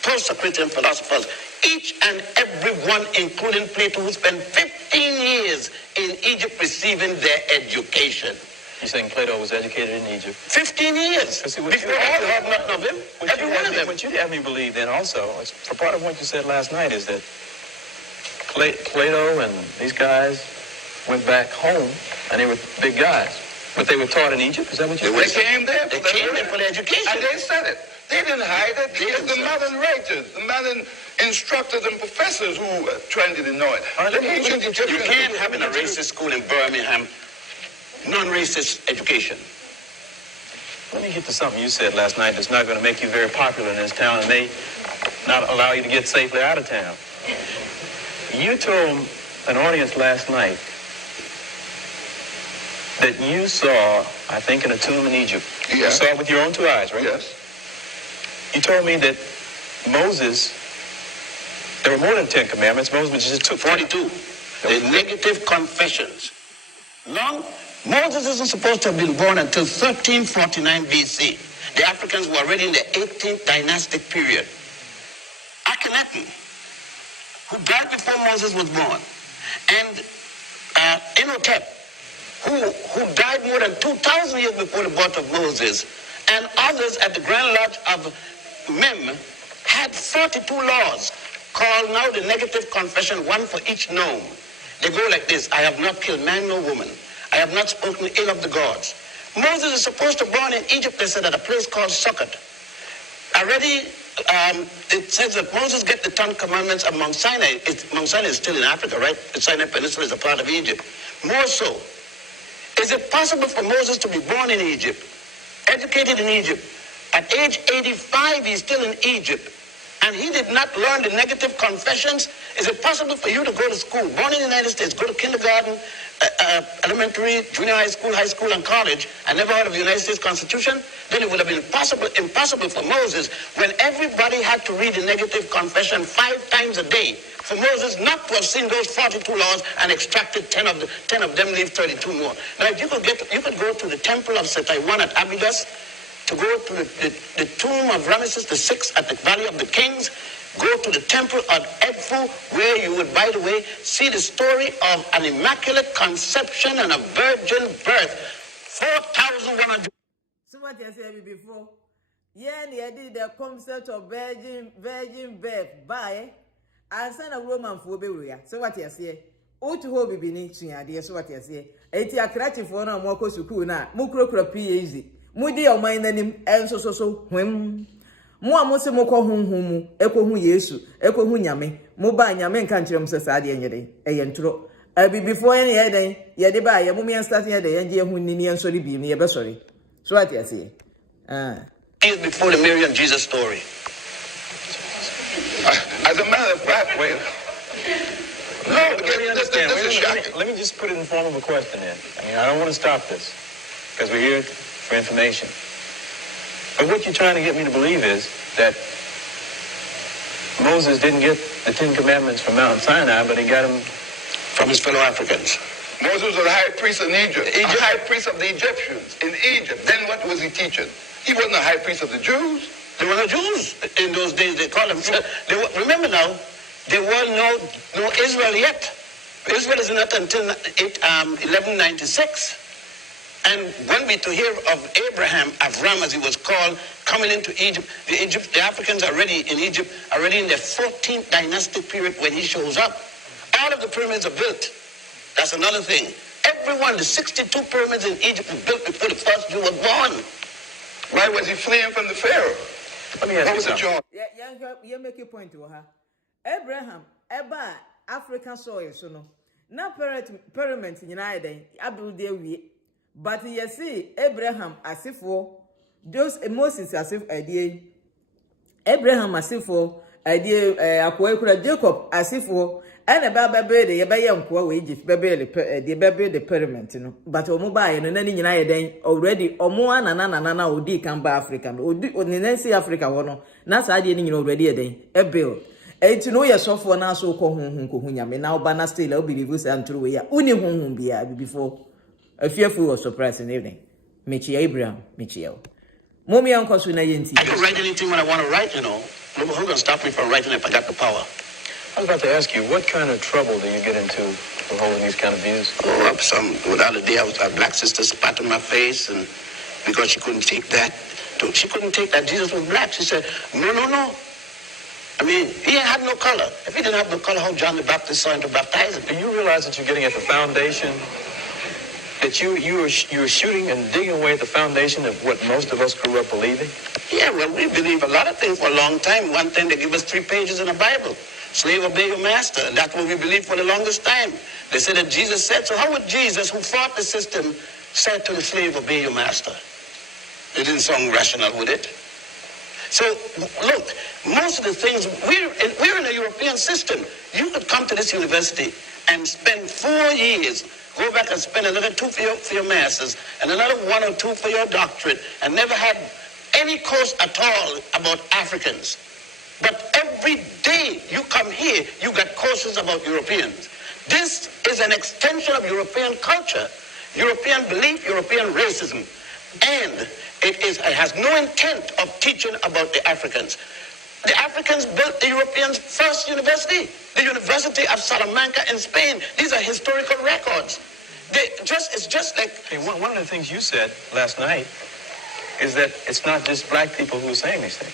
post-Socratic philosophers, each and every one, including Plato, who spent 15 years in Egypt receiving their education. you're saying Plato was educated in Egypt. 15 years. See, what Before you- all heard nothing of him. Every one of them. What you have me believe then also, for part of what you said last night, is that Plato and these guys went back home and they were big guys. But they were taught in Egypt? Is that what you They said? came there. They came there for their education. And they said it. They didn't hide it. It was the modern writers, the modern instructors and professors who trended in know it. Let The me- ancient You Egyptians. can't have in a racist school in Birmingham non-racist education. Let me get to something you said last night that's not going to make you very popular in this town and may not allow you to get safely out of town. You told an audience last night that you saw, I think, in a tomb in Egypt. Yeah. You saw it with your own two eyes, right? Yes. You told me that Moses, there were more than 10 commandments. Moses just took 42. The negative confessions. Moses isn't supposed to have been born until 1349 BC. The Africans were already in the 18th dynastic period. Akhenaten, who died before Moses was born, and Imhotep, who died more than 2,000 years before the birth of Moses, and others at the Grand Lodge of Mem had 42 laws called now the negative confession, one for each nome. They go like this: I have not killed man nor woman. I have not spoken ill of the gods. Moses is supposed to be born in Egypt, they said, at a place called Sukkot. Already, it says that Moses get the 10 commandments of Mount Sinai. Mount Sinai is still in Africa, right? The Sinai Peninsula is a part of Egypt. More so, is it possible for Moses to be born in Egypt, educated in Egypt? At age 85, he's still in Egypt, and he did not learn the negative confessions. Is it possible for you to go to school, born in the United States, go to kindergarten, elementary, junior high school, and college, and never heard of the United States Constitution? Then it would have been impossible for Moses, when everybody had to read the negative confession 5 times a day, for Moses not to have seen those 42 laws and extracted 10 of them, leave 32 more. Now, if you could go to the temple of Setai-1 at Abydos, to go to the tomb of Ramesses VI at the Valley of the Kings, go to the temple of Edfu, where you would, by the way, see the story of an immaculate conception and a virgin birth. 4,100. So what you said before, yeah, they did the concept of virgin birth by and son of Roman for burial. So what you say? O to hold be nature, dear. So what you say? 80 a creative for no more school now. Mukro PhD. Mudi o mind name and so when mo amose mo ko honhom ekohu Yesu ekohu nyame mo ba nyame nka nkyerem se saade enyede eyentro abi before any eden ye de ba ye mo me start ye de ye hu nini ensori bi me ye be sorry so what you say Years before the Mary and Jesus story. As a matter of fact, wait. No, this is shocking. Let me just put it in form of a question then. I mean, I don't want to stop this because we're here for information. But what you're trying to get me to believe is that Moses didn't get the 10 Commandments from Mount Sinai, but he got them From his fellow Africans. Moses was the high priest in Egypt, a high priest of the Egyptians in Egypt. Then what was he teaching? He wasn't a high priest of the Jews. They were not Jews in those days. They called them. Remember now, the world know Israel yet. Israel is not until 1196. And when we to hear of Abraham, Avram as he was called, coming into Egypt, the Africans already in Egypt, already in their 14th dynastic period when he shows up. All of the pyramids are built. That's another thing. Everyone, the 62 pyramids in Egypt were built before the first Jew was born. Why was he fleeing from the Pharaoh? Let me ask you something. Yeah, make a point to her. Abraham, Eba, African soil, so no. Na pyramid in United, Abdul Dewi. But you see, Abraham asifo, those Moses asif idea. Abraham asifo idea. Akwa Jacob asifo. And about baby, the Bayam Kwa Egypt, baby, the baby, the pyramid, you know. But Omubai and any United already, Omoan and Nana Odi can buy African, or Nancy Africa, one. That's I didn't already a day, a bill. To know yourself for now, so call home, now banner still, I'll be with and through ya. Only home be before a fearful or surprising evening. Michi Abraham, Michio. Mommy Uncle Sunayenti. I can write anything when I want to write, you know. Who's going to stop me from writing if I got the power? I was about to ask you, what kind of trouble do you get into for holding these kind of views? Oh, the other day, a black sister spat on my face, and because she couldn't take that. She couldn't take that Jesus was black. She said, no. I mean, he had no color. If he didn't have no color, how John the Baptist saw him to baptize him? Do you realize that you're getting at the foundation, that you're shooting and digging away at the foundation of what most of us grew up believing? Yeah, well, we believe a lot of things for a long time. One thing, they give us 3 pages in the Bible. Slave, obey your master. And that's what we believed for the longest time. They said that Jesus said, so how would Jesus, who fought the system, say to the slave, obey your master? It didn't sound rational, would it? So, look, most of the things, we're in a European system. You could come to this university and spend 4 years, go back and spend another 2 for your master's, and another 1 or 2 for your doctorate, and never had any course at all about Africans. But every day you come here, you get courses about Europeans. This is an extension of European culture, European belief, European racism. And it has no intent of teaching about the Africans. The Africans built the Europeans' first university, the University of Salamanca in Spain. These are historical records. It's just like... Hey, one of the things you said last night is that it's not just black people who are saying these things.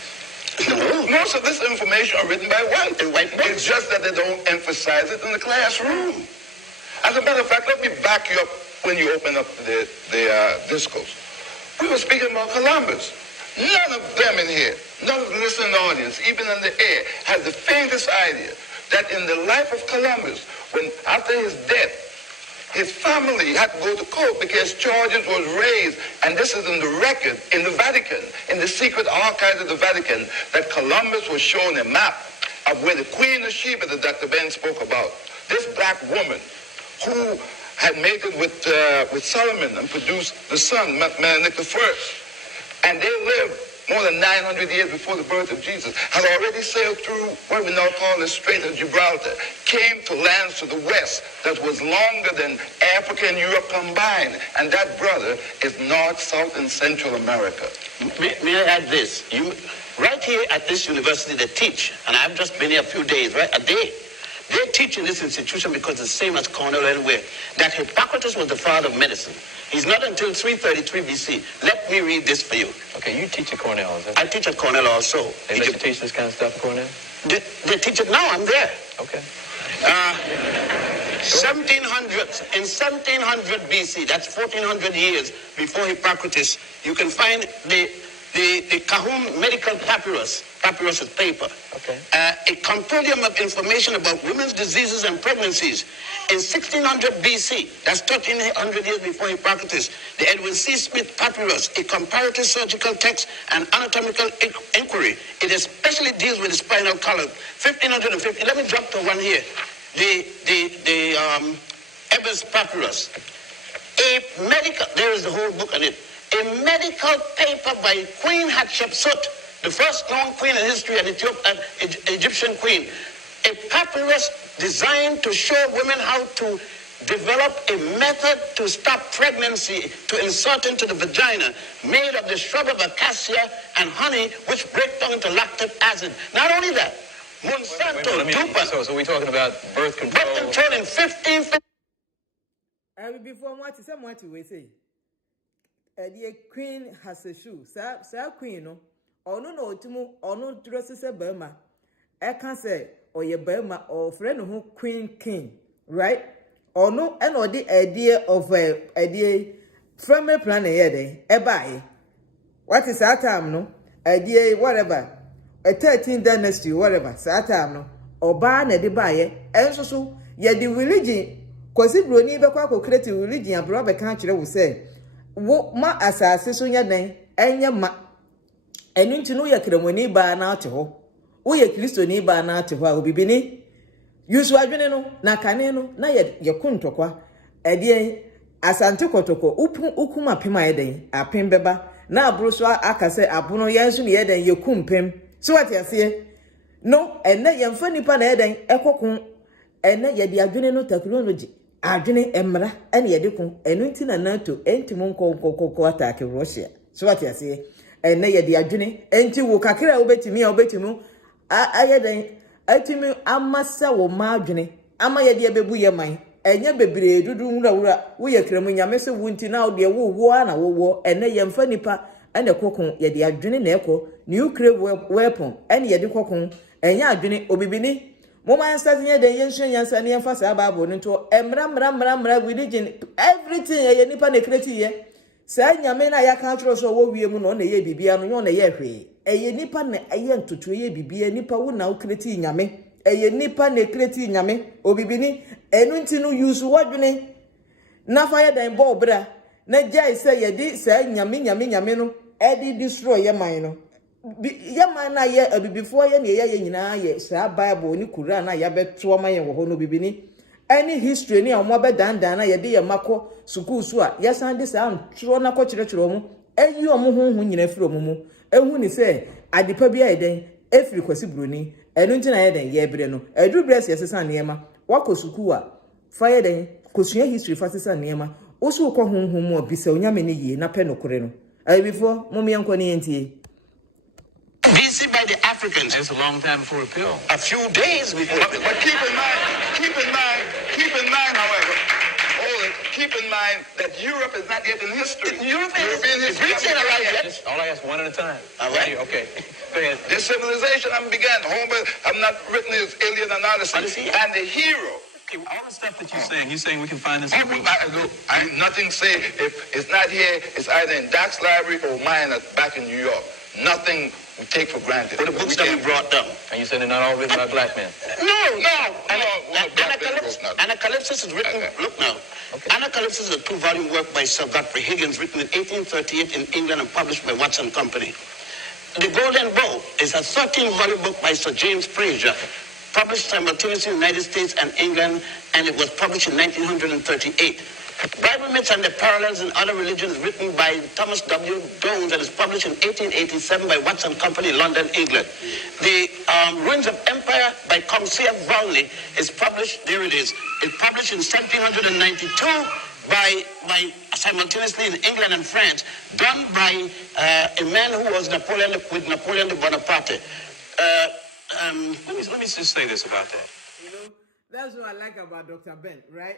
No, most of this information are written by white. It's just that they don't emphasize it in the classroom. As a matter of fact, let me back you up when you open up the discourse. We were speaking about Columbus. None of them in here, none of the listening audience, even in the air, has the faintest idea that in the life of Columbus, when after his death, his family had to go to court because charges was raised, and this is in the record in the Vatican, in the secret archives of the Vatican, that Columbus was shown a map of where the Queen of Sheba that Dr. Ben spoke about, this black woman who had mated with Solomon and produced the son, Menelik I, and they lived more than 900 years before the birth of Jesus, had already sailed through what we now call the Strait of Gibraltar, came to lands to the west that was longer than Africa and Europe combined. And that, brother, is North, South, and Central America. May I add this? Right here at this university, they teach, and I've just been here a few days, right? A day. They teach in this institution because it's the same as Cornell anywhere, that Hippocrates was the father of medicine. He's not until 333 BC. Let me read this for you. Okay, you teach at Cornell, is it? I teach at Cornell also. They let you teach this kind of stuff at Cornell? They teach it now. I'm there. Okay. 1700s, in 1700 BC, that's 1400 years before Hippocrates, you can find the Kahum medical papyrus. Papyrus is paper. Okay. A compendium of information about women's diseases and pregnancies. In 1600 BC, that's 1300 years before Hippocrates, the Edwin C. Smith Papyrus, a comparative surgical text and anatomical inquiry. It especially deals with the spinal column. 1550. Let me drop to one here. The Ebers Papyrus. A medical. There is the whole book on it. A medical paper by Queen Hatshepsut, the first known queen in history, an Egyptian queen. A papyrus designed to show women how to develop a method to stop pregnancy, to insert into the vagina, made of the shrub of acacia and honey, which break down into lactic acid. Not only that, Monsanto, Wait, so we're talking about birth control. Birth control in 1550. Before what we say. The queen has a shoe. Sir queen no. Ono no otumu ono dresses a Burma. I can say or your Burma or friend who queen king, right? Or no, and or the idea of idea from a plan a buy. What is that time no? Idea whatever. A 13th dynasty, whatever, that time no. Or ban a buy and so ye the religion. Cause if Bruni Bako create religion, a brother country will say, what ma assassin so your name, and your ma. And into no yakramoni ba na to ho. O ye Christo ni ba na to ho be bini. Use wadwene no na kane no na ye kuntokwa. Ede asante kotoko ukuma pema eden apem beba na aburo so aka se abono yensu ne eden ye kumpem. So what you say? No, and na ye mfa nipa na eden ekokun. Ene ye di adwene no technology. Adwene emra ene ye de kun enu nti na NATO entimu nko attack Russia. So what you say? Ene ye di adwene enti wo kakra obetimu ayeden atimi amasa wo ma adwene ama ye de bebu ye man enye bebre dudu nwura wo ye kremu nyame se wo nti na wo de wo na wo ene ye mfa nipa ene kokon ye de adwene na eko nuclear weapon ene ye de kokon enye adwene obibini Moma answer the ancient yansa near fast ababo into emra religion everything ye nipa ne kreti ye say nyame na ya country so wo wie mu no na ye bibia no na ye hwe eye nipa na eye ntoto ye bibia nipa wo na wo kreti nyame eye nipa ne kreti nyame obibini enu nti no use wadwene na fa ye dan bo bra na jai say ye di say nyame no e di destroy ye man no Yaman na ye before ye nyina ye sa Bible ni Quran na ya beto ma ye wo ho no bibini any history ni omo be dan na ye de ye mako school so a ya san de sa ntro na ko kire mu eyi omo ho nyina firi omo mu ehu ni se adepa bi a den efiri kwasi broni enu nti na ye den ye bre no edru bre se sesa niema wako school a fa ye den kosua history fa sesa niema oso ko ho mu obisa onyame ne yie na pe no kore no before mummy anko ni entie BC by the Africans. It's a long time before a pill. A few days before. But keep in mind, however, keep in mind that Europe is not yet in history. European history. All I ask one at a time. All right. Okay. Go ahead. The civilization began. Homer have not written his Iliad and Odyssey. And the hero. All the stuff that you're saying we can find this. I nothing say if it's not here, it's either in Doc's library or mine back in New York. Nothing we take for granted. What the books that we brought down? And you said they're not all written by black men? No. Anacalypsis is written, look now. Okay. Anacalypsis is a 2-volume work by Sir Godfrey Higgins, written in 1838 in England and published by Watson Company. The Golden Bow is a 13-volume book by Sir James Fraser, published simultaneously in the United States and England, and it was published in 1938. Bible Myths and the Parallels in Other Religions, written by Thomas W. Jones, and is published in 1887 by Watson Company, London, England. The Ruins of Empire by Comsea Brownlee is published, there it is. It's published in 1792 by simultaneously in England and France, done by a man who was with Napoleon Bonaparte. Let me just say this about that. You know, that's what I like about Dr. Ben, right?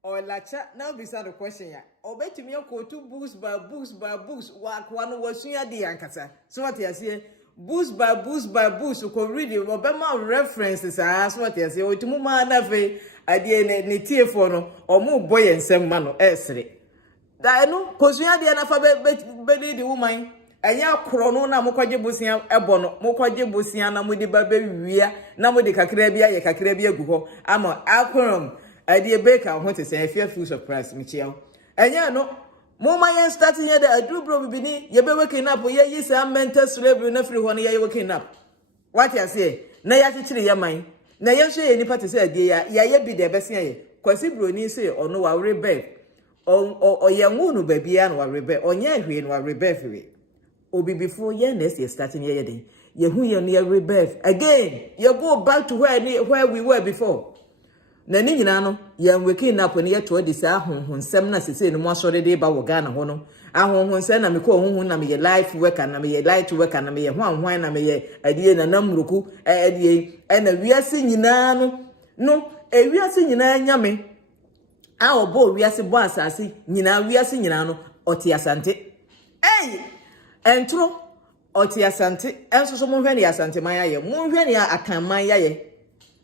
Or lacha now beside the question ya. Obeti me ko to boost by boost one was suya di ankasa. So what you say? Boost by boost ko read it obema references so what you say? O tumu ma na fe ade ne tie for no o mu boy ensem ma no esre. Da no ko suya di na fa be di woman enya kro no na mokwaje bosia ebo no mokwaje bosia na modi ba be wia na modi kakra bia ye kakra bia gu ho ama akrom idea baker I want to say fear full surprise Michelle. And yeah no mama yen starting here the adu bro bibini ye be waking up ye yi say mental slavery na free one ye waking up. What you say? Na ya chichiri ye man. Na yen so ye nipa to say idea ya ye bi de be say ye. Kwasi bro ni say ono wa rebel. O ye ngunu ba bia no wa rebel. Onye hwe no wa rebel free. Obi before ye next year starting here then. Ye hu ye no rebel. Again, you go back to where we were before. na ni nyina no ya waking up ne yeto de sa honhonsem na sese no mo asore de ba wo Ghana ho no ahonhonsem na me ko honhon na me ye life worker na me ye light worker na me ye hwan na me ye adie na namruku adie na wiase nyina no wiase nyina nyame a obo wiase bo asase nyina wiase nyina no oti asante entro oti asante enso so mo hwe ne asante man yaye mo hwe ne akan man yaye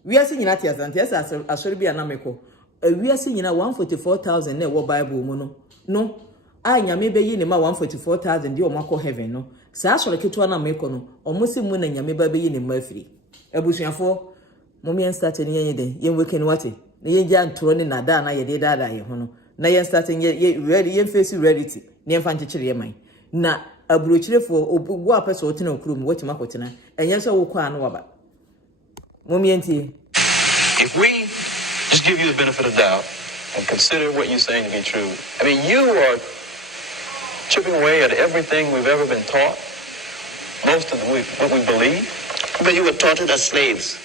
wiase nyina ti asante esa asori bia na meko wiase nyina 144,000 na wo bible mu no nyame be yi ne ma 144,000 di o makọ heaven no sa asori keto na meko no omusi mu na nyame ba be yi ne ma afiri abusuafo momi en start ne yen den yen weke ne wate na yen ja ntoro ne nada na ye de dada ye ho no na yen start ye ready yen face reality ne fa nchechire ye man na aburochirefo obu apese otena okurum wati makotena enye so wo kwa na waba momi enti. If we just give you the benefit of the doubt and consider what you're saying to be true, I mean, you are chipping away at everything we've ever been taught, most of what we believe. But you were taught it as slaves.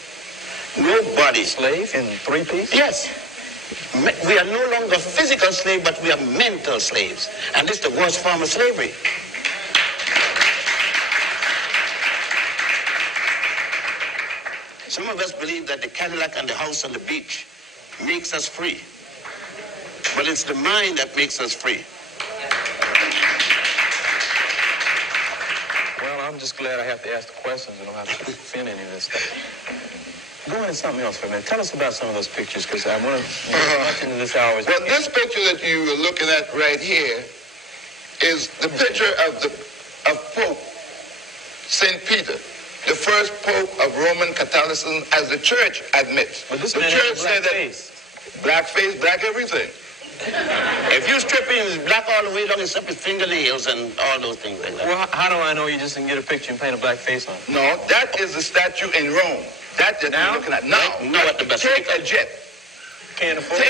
Nobody. Slave in 3 pieces? Yes. We are no longer physical slaves, but we are mental slaves. And this is the worst form of slavery. Some of us believe that the Cadillac and the house on the beach makes us free. But it's the mind that makes us free. Well, I'm just glad I have to ask the questions and don't have to defend any of this stuff. Go into something else for a minute. Tell us about some of those pictures, because I want to get much into this hour. Well, this picture that you are looking at right here is the picture of Pope St. Peter, the first Pope of Roman Catholicism, as the church admits. But this the man church has black said that face. Black face, black everything. If you strip him, it's black all the way along except his fingernails and all those things like that. Well, how do I know you just didn't get a picture and paint a black face on it? No, that is the statue in Rome. That you're looking at now. No, at the Take a jet. Can't afford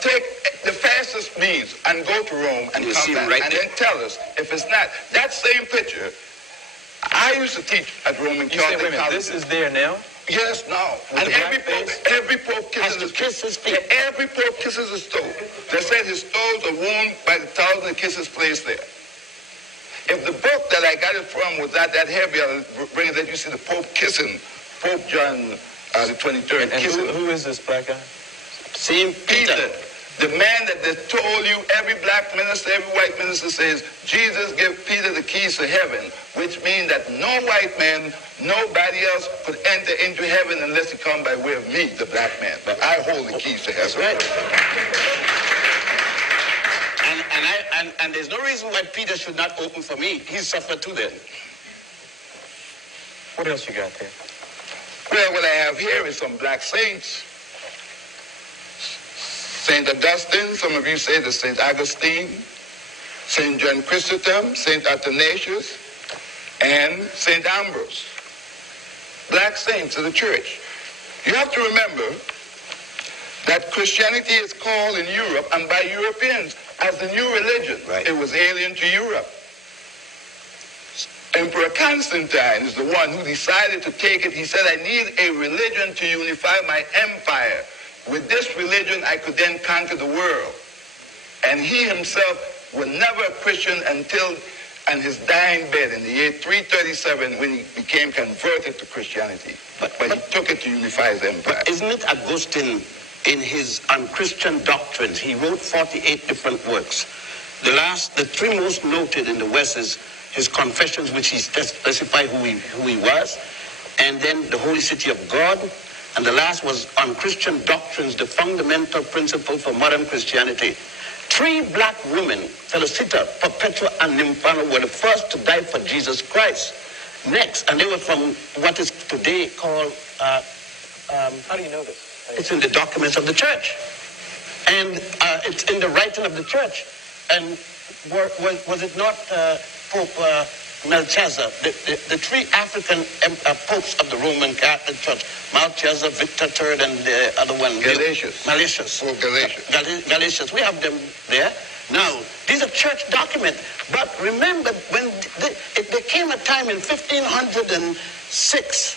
Take the fastest means and go to Rome and You come see back right and there. then tell us if it's not. That same picture, I used to teach at Roman You say, Catholic wait a minute, College. this is there now? Yes, now. With And the black every pope kisses his feet. Every pope kisses his toe. They said his toes are worn by the thousand kisses placed there. If the book that I got it from was not that heavy, I'll bring it that you see the Pope kissing Pope John the 23rd. And kissing who is this black guy? St. Peter, Peter. the man that they told you, every black minister, every white minister says, Jesus gave Peter the keys to heaven, which means that no white man, nobody else could enter into heaven unless he come by way of me, the black man. But I hold the keys to heaven. That's right. And there's no reason why Peter should not open for me. He suffered too then. What else you got there? Well, what I have here is some black saints. St. Augustine, some of you say the St. Augustine, St. John Chrysostom, St. Athanasius, and St. Ambrose. Black saints of the church. You have to remember that Christianity is called in Europe and by Europeans as the new religion. Right. It was alien to Europe. Emperor Constantine is the one who decided to take it. He said, I need a religion to unify my empire. With this religion, I could then conquer the world. And he himself was never a Christian until on his dying bed in the year 337 when he became converted to Christianity. But he took it to unify his empire. But isn't it Augustine, in his unchristian doctrines, he wrote 48 different works. The three most noted in the West is his Confessions, which he specified who he was, and then the Holy City of God, and the last was on Christian doctrines, the fundamental principle for modern Christianity. 3 black women, Felicita, Perpetua, and Nymphana, were the first to die for Jesus Christ. Next, and they were from what is today called, How do you know this? it's in the documents of the church. And it's in the writing of the church. And was it not Pope Melchizedek, the 3 African popes of the Roman Catholic Church, Melchizedek, Victor III, and the other one, Galatius. Malicious. Oh, Galatius. Galatians. We have them there. Now, these are church documents. But remember, when there came a time in 1506,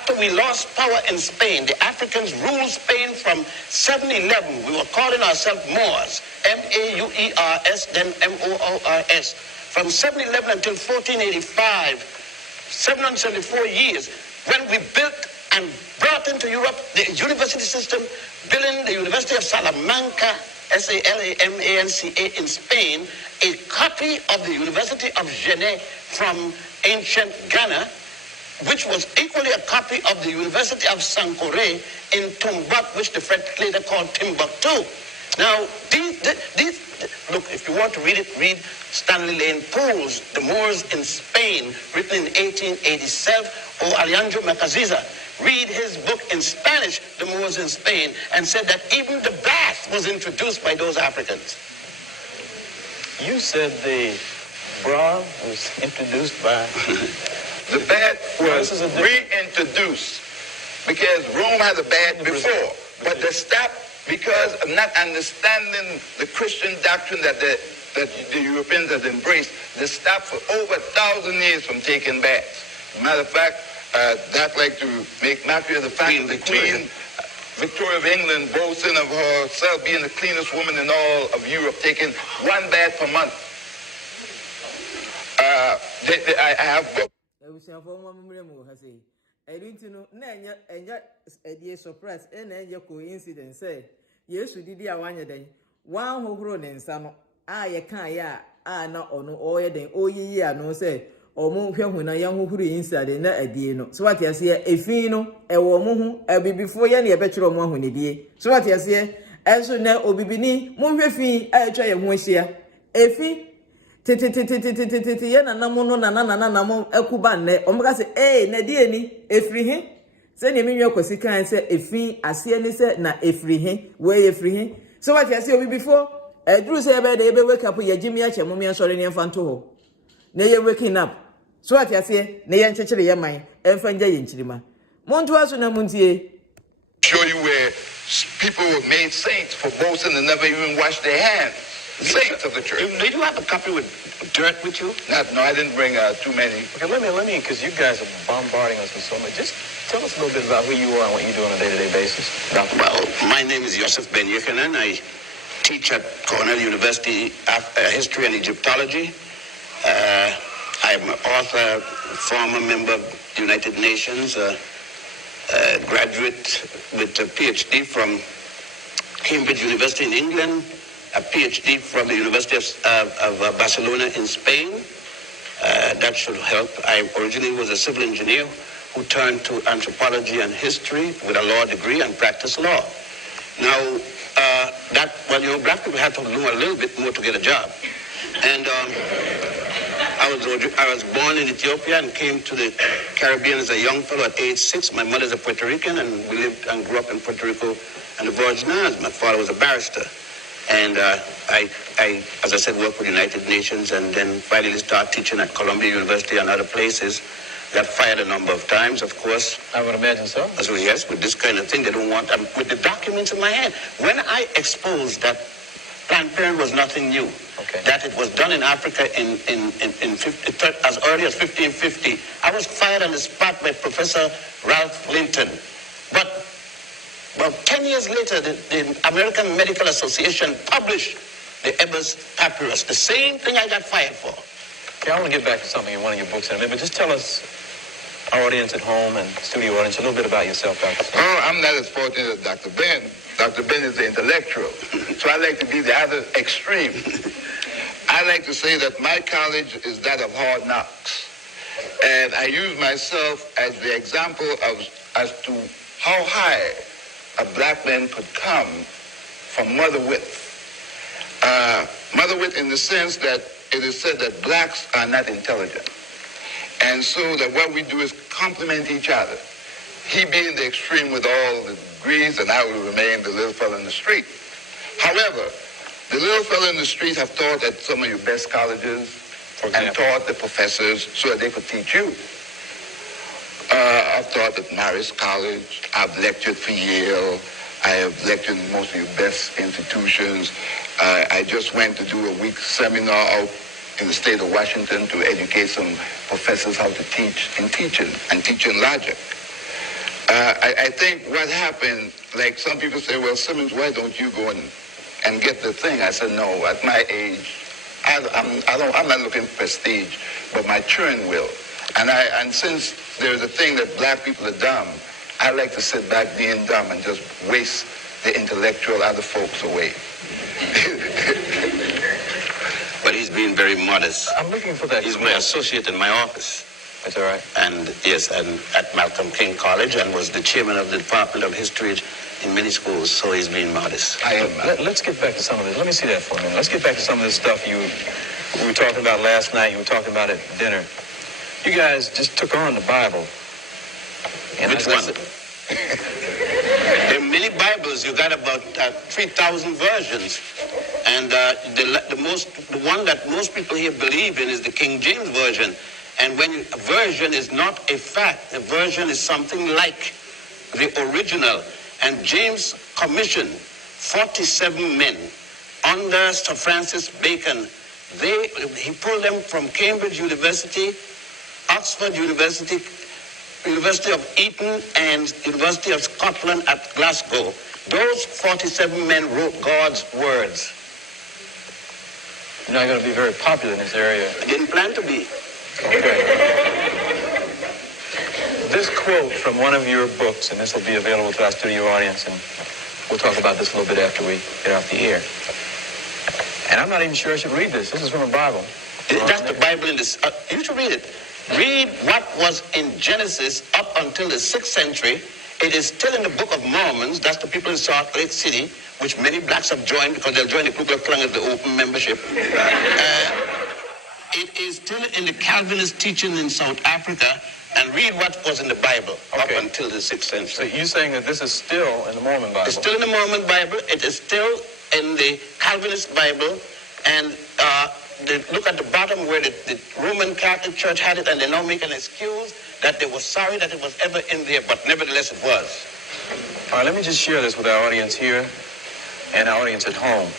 after we lost power in Spain, the Africans ruled Spain from 711. We were calling ourselves Moors, M-A-U-E-R-S, then M-O-O-R-S. From 711 until 1485, 774 years, when we built and brought into Europe the university system, building the University of Salamanca, S-A-L-A-M-A-N-C-A in Spain, a copy of the University of Genève from ancient Ghana, which was equally a copy of the University of Sankore in Timbuktu, which the French later called Timbuktu. Now, these look, if you want to read it, read Stanley Lane Poole's The Moors in Spain, written in 1887, or Alejandro Macaziza. Read his book in Spanish, The Moors in Spain, and said that even the bath was introduced by those Africans. You said the bra was introduced by... The bath was reintroduced because Rome had a bath before, but they stopped because of not understanding the Christian doctrine that the Europeans had embraced. They stopped for over 1,000 years from taking baths. Matter of fact, I'd like to make mockery of the fact that the Queen Victoria of England boasting of herself being the cleanest woman in all of Europe, taking one bath per month. I have books. I didn't know, a surprise, and a coincidence. Say, yes, we did a 1 day. One who grown in some, I can't, not on all day, oh, yeah, no, say, or move him when a young who inside in a deal. So what you see, a fino, a woman, a be before any a better one when it be. So what you see, as soon as Obibini, move your fee, I try a moisture, a fee. Yana namono na namo ekubane omga se na die ni efri he se ne menyo kwasika an se efi ase ni se na efri he we efri he so what you say obi before eduru se ebe de ebe wake up ye jimi ache mo me sori ne mfanto ho na ye waking up so what you say na ye nchechire ye man emfa nja ye nchirima monto aso na muntie show you where people were made saints for boasting and never even washed their hands. Saints of the church. Did you have a copy with dirt with you? No, I didn't bring too many. Okay, let me, because you guys are bombarding us with so much. Just tell us a little bit about who you are and what you do on a day-to-day basis. Well, my name is Yosef Ben Yekanen. I teach at Cornell University History and Egyptology. I'm an author, former member of the United Nations, graduate with a PhD from Cambridge University in England, a PhD from the University of Barcelona in Spain. That should help. I originally was a civil engineer who turned to anthropology and history with a law degree and practiced law. Now, black people have to know a little bit more to get a job. And I was born in Ethiopia and came to the Caribbean as a young fellow at age 6. My mother's a Puerto Rican, and we lived and grew up in Puerto Rico and the Virgin Islands. My father was a barrister. And I, as I said, worked with the United Nations and then finally started teaching at Columbia University and other places. Got fired a number of times, of course. I would imagine so. So yes, with this kind of thing, they don't want, with the documents in my hand. When I exposed that Planned Parenthood was nothing new, that it was done in Africa as early as 1550, I was fired on the spot by Professor Ralph Linton. But about 10 years later, the American Medical Association published the Ebers Papyrus, the same thing I got fired for. Okay, I want to get back to something in one of your books in a minute, but just tell us, our audience at home and studio audience, a little bit about yourself, Dr. Smith. Oh, I'm not as fortunate as Dr. Ben. Dr. Ben is the intellectual, so I like to be the other extreme. I like to say that my college is that of hard knocks, and I use myself as the example as to how high a black man could come from mother wit. Mother wit in the sense that it is said that blacks are not intelligent. And so that what we do is complement each other. He being the extreme with all the degrees, and I will remain the little fellow in the street. However, the little fellow in the street have taught at some of your best colleges and taught the professors so that they could teach you. I've taught at Marist College. I've lectured for Yale. I have lectured in most of your best institutions. I just went to do a week seminar out in the state of Washington to educate some professors how to teach in teaching and teaching logic. I think what happened, like some people say, well, Simmons, why don't you go and get the thing? I said, no, at my age, I'm not looking for prestige, but my children will. And since there's a thing that black people are dumb, I like to sit back being dumb and just waste the intellectual other folks away. But he's being very modest. I'm looking for that. He's my associate in my office. That's all right. And yes, and at Malcolm King College, and was the chairman of the Department of History in many schools, so he's being modest. Let's get back to some of this. Let me see that for a minute. Let's get back to some of this stuff we were talking about last night, you were talking about at dinner. You guys just took on the Bible. And which one? There are many Bibles. You got about 3,000 versions. And the one that most people here believe in is the King James Version. And when a version is not a fact, a version is something like the original. And James commissioned 47 men under Sir Francis Bacon. He pulled them from Cambridge University, Oxford University, University of Eton, and University of Scotland at Glasgow. Those 47 men wrote God's words. You're not going to be very popular in this area. I didn't plan to be. Okay. This quote from one of your books, and this will be available to our studio audience, and we'll talk about this a little bit after we get off the air. And I'm not even sure I should read this. This is from a Bible. That's the Bible in this. You should read it. Read what was in Genesis up until the 6th century. It is still in the Book of Mormons. That's the people in Salt Lake City, which many blacks have joined because they'll join the Ku Klux Klan as the open membership. It is still in the Calvinist teaching in South Africa, and read what was in the Bible up until the 6th century. So you're saying that this is still in the Mormon Bible? It's still in the Mormon Bible. It is still in the Calvinist Bible, and look at the bottom where the Roman Catholic Church had it, and they now make an excuse that they were sorry that it was ever in there, but nevertheless it was. All right, let me just share this with our audience here and our audience at home.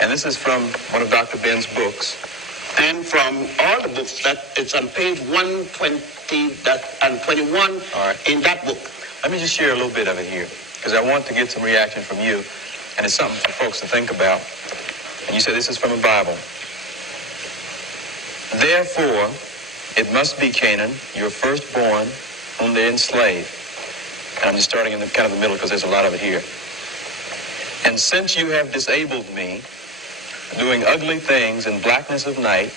And this is from one of Dr. Ben's books. And from all the books, that it's on page 120 and 21 in that book. Let me just share a little bit of it here, because I want to get some reaction from you, and it's something for folks to think about. And you say this is from a Bible. Therefore, it must be Canaan, your firstborn, whom they enslaved. And I'm just starting in the kind of the middle because there's a lot of it here. And since you have disabled me, doing ugly things in blackness of night,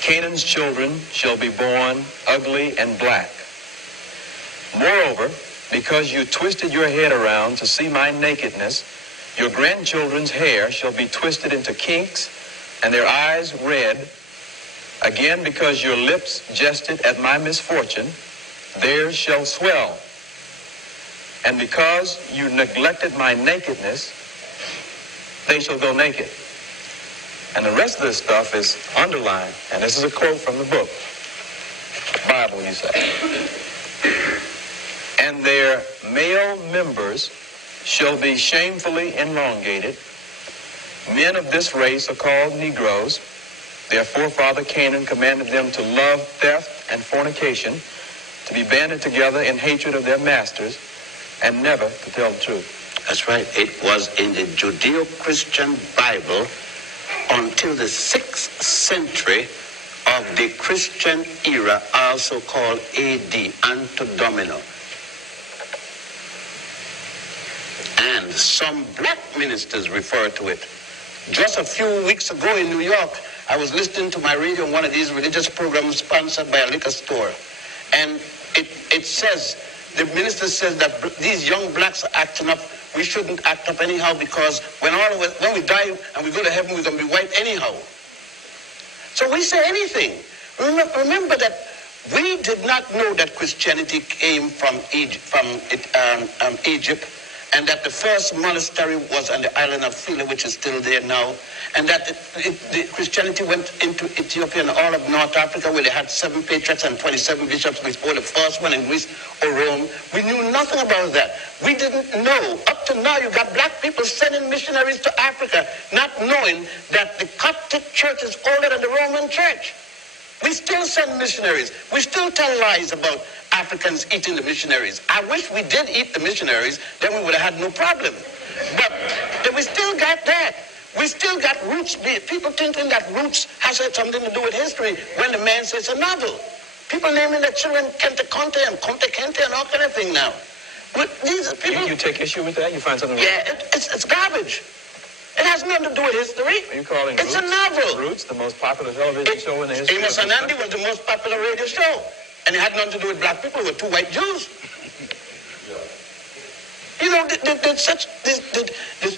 Canaan's children shall be born ugly and black. Moreover, because you twisted your head around to see my nakedness, your grandchildren's hair shall be twisted into kinks, and their eyes red. Again, because your lips jested at my misfortune, theirs shall swell. And because you neglected my nakedness, they shall go naked. And the rest of this stuff is underlined. And this is a quote from the book. Bible, you say. And their male members shall be shamefully elongated. Men of this race are called Negroes. Their forefather Canaan commanded them to love theft and fornication, to be banded together in hatred of their masters, and never to tell the truth. That's right. It was in the Judeo-Christian Bible until the 6th century of the Christian era, also called AD, Anno Domini. And some black ministers refer to it. Just a few weeks ago in New York, I was listening to my radio on one of these religious programs sponsored by a liquor store. And it says, the minister says that these young blacks are acting up. We shouldn't act up anyhow because when we die and we go to heaven, we're going to be white anyhow. So we say anything. Remember that we did not know that Christianity came from Egypt, and that the first monastery was on the island of Philae, which is still there now, and that the Christianity went into Ethiopia and all of North Africa, where they had 7 patriarchs and 27 bishops before the first one in Greece or Rome. We knew nothing about that. We didn't know. Up to now, you got black people sending missionaries to Africa, not knowing that the Coptic church is older than the Roman church. We still send missionaries. We still tell lies about Africans eating the missionaries. I wish we did eat the missionaries, then we would have had no problem. But we still got that. We still got roots. People thinking that roots has something to do with history when the man says a novel. People naming their children Kente Conte and Conte Kente and all kind of thing now. These people, You take issue with that? You find something wrong? yeah, it's garbage. It has nothing to do with history. Are you calling it's a novel. Roots the most popular television show in the history Amos of and Andy was the most popular radio show. And it had nothing to do with black people. It were two white Jews. You know, as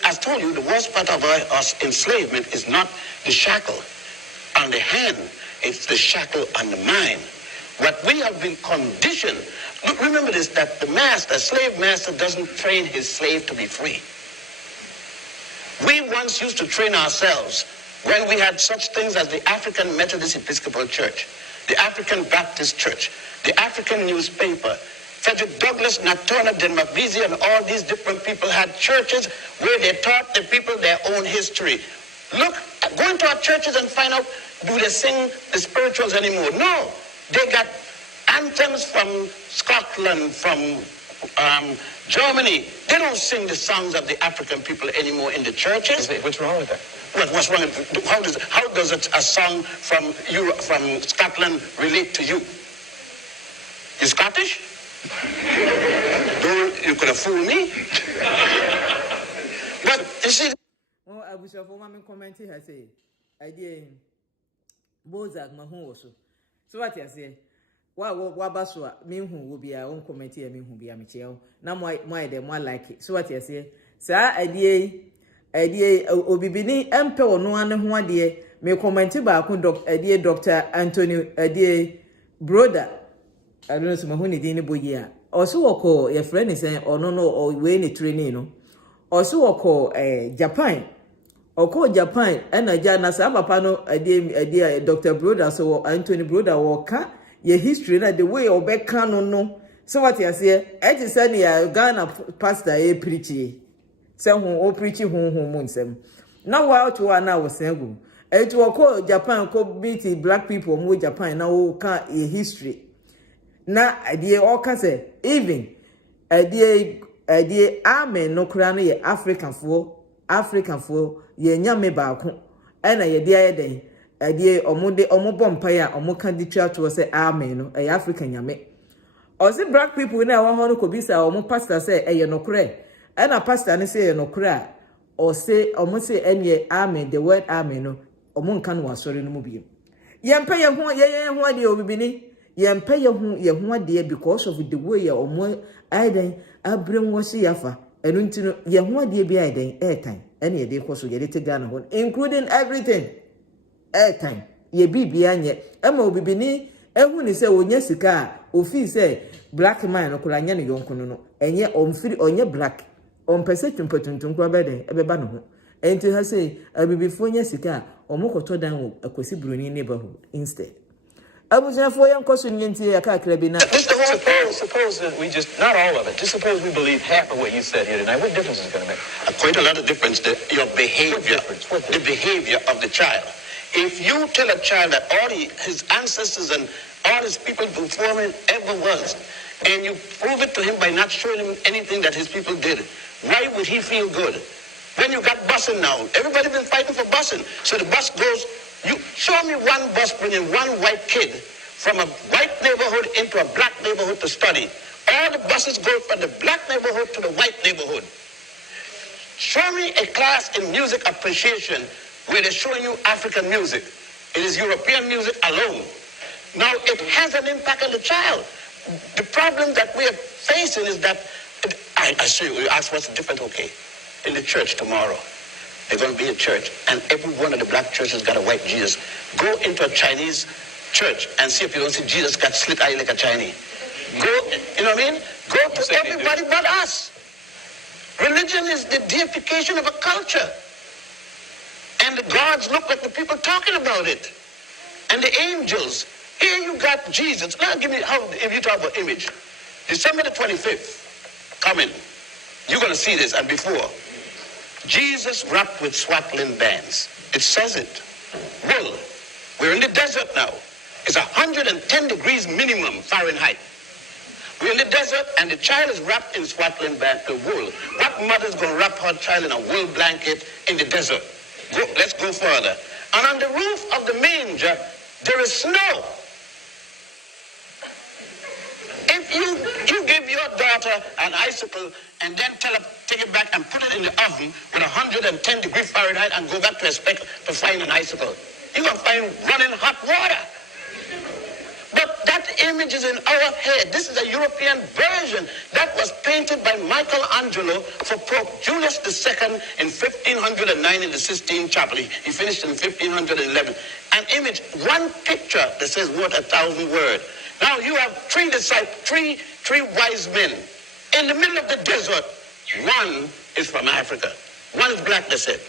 I told you, the worst part of our enslavement is not the shackle on the hand. It's the shackle on the mind. What we have been conditioned. Look, remember this, that the slave master doesn't train his slave to be free. We once used to train ourselves when we had such things as the African Methodist Episcopal Church, the African Baptist Church, the African newspaper. Frederick Douglass, Natona, Denmark-Vesey, and all these different people had churches where they taught the people their own history. Look, go into our churches and find out, do they sing the spirituals anymore? No. They got anthems from Scotland, from Germany. They don't sing the songs of the African people anymore in the churches. What's wrong with that? What's wrong? How does a song from Europe, from Scotland relate to you? You Scottish? You could have fooled me. But you see. Oh, I wish I for my comment here. Say, I did. Bozak Mahoso. So what you say? Wabaswa, me who will be our own committee, and me who be a Michel. Now, why they more like it. So what you say? Sir, idea, Obibini, Emperor, no one dear, me comment about idea, Dr. Anthony, idea, brother. I don't know, some who need any boy. Also, call your friend is saying, or no, or when a training. Also, call Japan. Or call Japan, and a Jana Sabapano, a dear Dr. Broder, so Anthony Broder Walker, your history, like the way or back canon no. So what you say, I just said, yeah, Ghana pastor, a preachy. Some who preaching home moons them. Now, while to one hour single. It will call Japan, call BT black people, more Japan, now can a history. Na idea all can say, even idea amen no crown ye African for ye nyame baako ena ye dia den idea omude omobom empire omoka ditwa to say amen no e African nyame or say black people na wa hono ko bisa omo pastor say e ye no kre ena pastor ne say ye no kre or say omo say enye amen the word amen no omo nka no asori no mu biem ye mpa ye ho de obibini ye mpa ye ho de because of the way ye omo aiden abrem wasi yafa enu ntino ye ho de bi aiden airtime ene ye de koso ye de te Ghana ho including everything airtime ye bibia nye ema obibini ehu ni se onya sika ofi se black man no kula nya ne yonko no enye omfiri onye black ompese twumpatuntum kwa beden ebeba no ho enti ha se abibifo nya sika omokoto dan wo akosi broni neighborhood instead suppose that we just, not all of it, just suppose we believe half of what you said here tonight. What difference is it going to make? Quite a lot of difference, your behavior, the behavior of the child. If you tell a child that all his ancestors and all his people before him ever was, and you prove it to him by not showing him anything that his people did, why would he feel good? When you got busing now, everybody been fighting for busing. So the bus goes, you show me one bus bringing one white kid from a white neighborhood into a black neighborhood to study. All the buses go from the black neighborhood to the white neighborhood. Show me a class in music appreciation where they're showing you African music. It is European music alone. Now, it has an impact on the child. The problem that we are facing is that, I see you ask what's the difference, okay. In the church tomorrow, they're going to be a church, and every one of the black churches got a white Jesus. Go into a Chinese church and see if you don't see Jesus got slit eye like a Chinese. Go, you know what I mean? Go to everybody but us. Religion is the deification of a culture. And the gods look like the people talking about it. And the angels. Here you got Jesus. Now give me, if you talk about image. December the 25th, coming. You're going to see this, and before. Jesus wrapped with swaddling bands. It says it. Wool. We're in the desert now. is 110 degrees minimum Fahrenheit. We're in the desert, and the child is wrapped in swaddling wool. What mother's going to wrap her child in a wool blanket in the desert? Let's go further. And on the roof of the manger, there is snow. If you give your daughter an icicle and then tell her take it back and put it in the oven with 110 degrees Fahrenheit and go back to expect to find an icicle, you're going to find running hot water. But that image is in our head. This is a European version that was painted by Michelangelo for Pope Julius II in 1509 in the Sistine Chapel. He finished in 1511. An image, one picture that says worth 1,000 words. Now you have three wise men in the middle of the desert. One is from Africa. One is black, they said.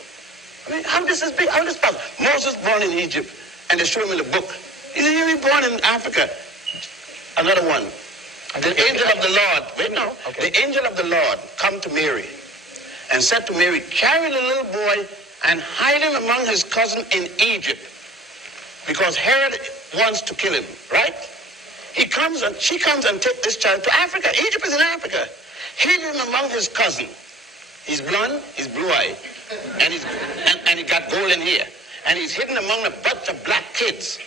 I mean, how this possible? Moses born in Egypt, and they show him in the book. He said, you were born in Africa. Another one. The angel of the Lord, the angel of the Lord come to Mary and said to Mary, carry the little boy and hide him among his cousin in Egypt, because Herod wants to kill him, right? She comes and takes this child to Africa. Egypt is in Africa. Hid him among his cousin. He's blonde, he's blue-eyed, and he got golden hair. And he's hidden among a bunch of black kids.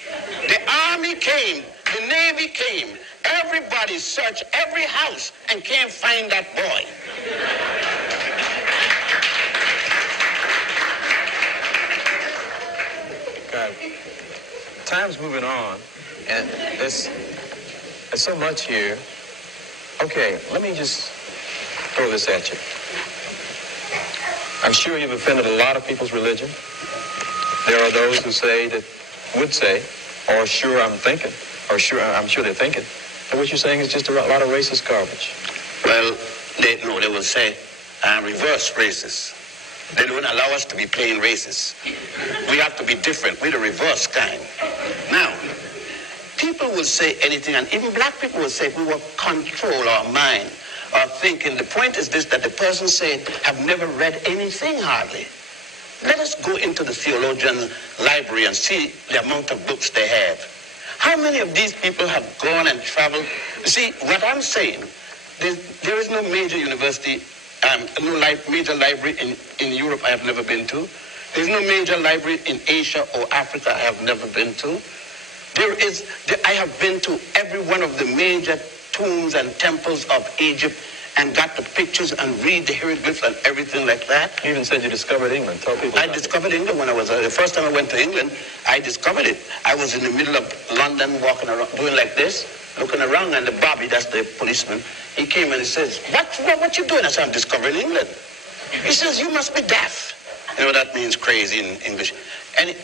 The army came, the Navy came, everybody searched every house and can't find that boy. God, time's moving on, and there's so much here. Okay, let me just throw this at you. I'm sure you've offended a lot of people's religion. There are those who would say, or sure I'm thinking, or sure I'm sure they're thinking, that what you're saying is just a lot of racist garbage. Well, they will say, reverse racist. They don't allow us to be plain racist. We have to be different. We're the reverse kind. Now, people will say anything, and even black people will say we will control our mind, our thinking. The point is this, that the person saying have never read anything hardly. Let us go into the theologian library and see the amount of books they have. How many of these people have gone and traveled? You see, what I'm saying, there is no major university, major library in Europe I have never been to. There's no major library in Asia or Africa I have never been to. I have been to every one of the major tombs and temples of Egypt and got the pictures and read the hieroglyphs and everything like that. You even said you discovered England. Tell people I discovered England when I was, the first time I went to England, I discovered it. I was in the middle of London walking around, doing like this, looking around, and the Bobby, that's the policeman, he came and he says, what you doing? I said, I'm discovering England. He says, you must be deaf. You know, that means crazy in English. And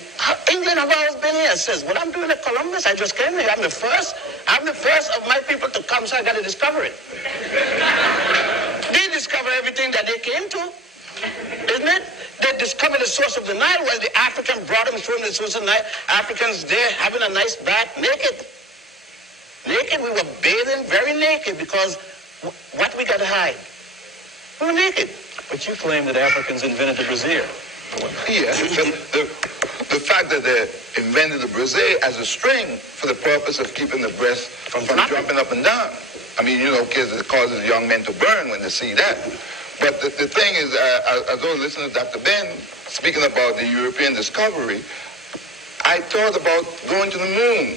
England have always been here. Says, well, I'm doing it Columbus. I just came here. I'm the first of my people to come, so I got to discover it. They discover everything that they came to, isn't it? They discovered the source of the Nile. Well, the African brought them through the source of the Nile. Africans there having a nice bath, naked. Naked, we were bathing very naked because what we got to hide? We were naked. But you claim that Africans invented the brassiere. Yeah, the fact that they invented the brassiere as a string for the purpose of keeping the breast from jumping up and down. I mean, kids, it causes young men to burn when they see that. But the thing is, as I was listening to Dr. Ben speaking about the European discovery, I thought about going to the moon,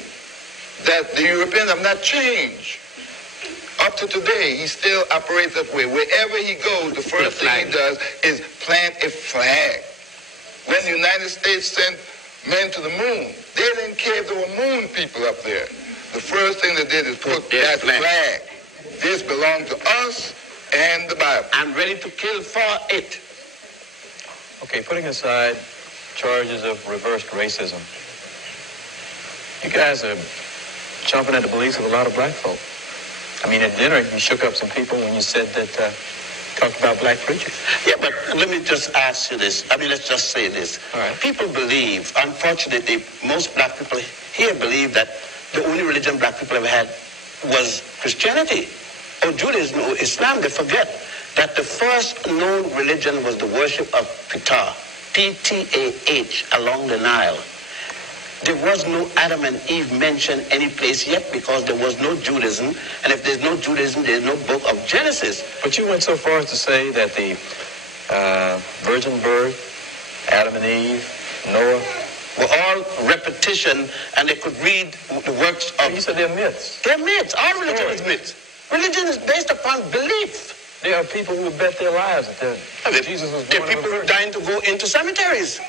that the Europeans have not changed. Up to today, he still operates that way. Wherever he goes, the first thing he does is plant a flag. When the United States sent men to the moon, they didn't care if there were moon people up there. The first thing they did is put that flag. This belongs to us and the Bible. I'm ready to kill for it. Okay, putting aside charges of reversed racism, you guys are chomping at the beliefs of a lot of black folk. I mean, at dinner, you shook up some people when you said that, talked about black preachers. Yeah, but let me just ask you this. I mean, let's just say this. All right. People believe, unfortunately, most black people here believe that the only religion black people ever had was Christianity or Judaism or Islam. They forget that the first known religion was the worship of Ptah, P-T-A-H, along the Nile. there was no Adam and Eve mentioned any place yet because there was no Judaism. And if there's no Judaism, there's no book of Genesis. But you went so far as to say that the virgin birth, Adam and Eve, Noah, were all repetition, and they could read the works of... You said they're myths. They're myths. All religion is myths. Religion is based upon belief. There are people who bet their lives that Jesus was born. There are people who are dying to go into cemeteries.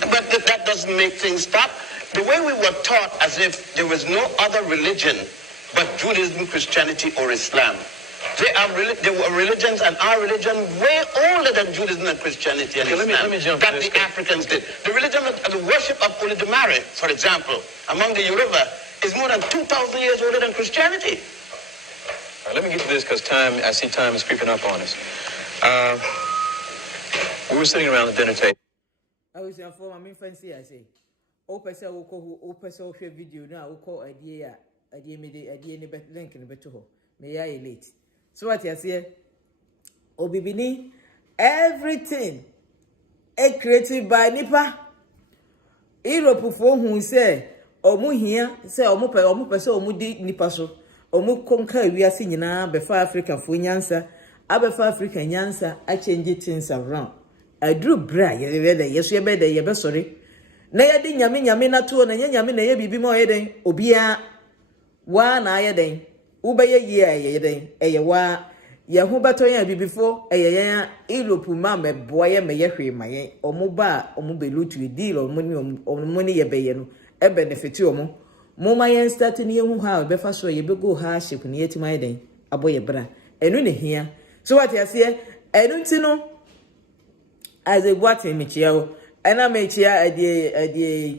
But that doesn't make things stop. The way we were taught as if there was no other religion but Judaism, Christianity, or Islam. There were religions, and our religion way older than Judaism and Christianity and Islam. Let me jump that to this. The Africans did. The religion of the worship of Olodumare, for example, among the Yoruba, is more than 2,000 years older than Christianity. All right, let me get to this because I see time is creeping up on us. We were sitting around the dinner table. I was informed, I'm in fancy, I say. Opesa woko opesa ohwe video na woko idea ni link ni beto ho. Me ya late. So what you say? Obibini everything created by nipa. Europe for who say omu hia say omu pese omu di nipa so. Omu konka wiase nyina befa Africa fo nyansa, abefa Africa nyansa a change things around. I drew bra yesu yebede yebe sorry. Na yedi nyame na to na nyame na ye bibi mo yeden obia wa na yeden ubeye ye yeden eye wa ye ho beto yan bibifo eye yan Europe ma me boye me ye hwe maye omuba omubelutu deal omuni ye beye no e benefit omu mo ma yen start ni ye hu ha be fa so ye be go ha ship ni yeti ma yeden aboye bra enu ne hia so what you say enu ntino as a what me chiao ana me chia adie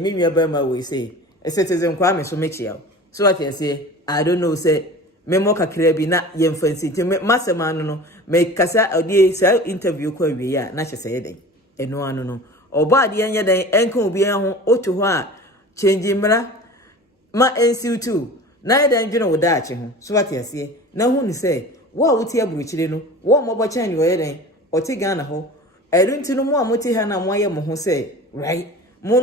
me nua ba ma we say a citizen kwa me so me chiao so what you say I don't know say me mo kakra bi na ye mfansi ti masema no me kasa adie sa interview kwa wie ya na chese yeden eno anu no oba ade enya den enka obi en ho otu ho a change mra ma NC2 na yeden dwene wo daache ho so what you say na hu ni say wo wuti aburuchire no wo mo bo chan yo yeden oti Ghana ho erunti no mo amoti ha na mo aye mo ho say right mo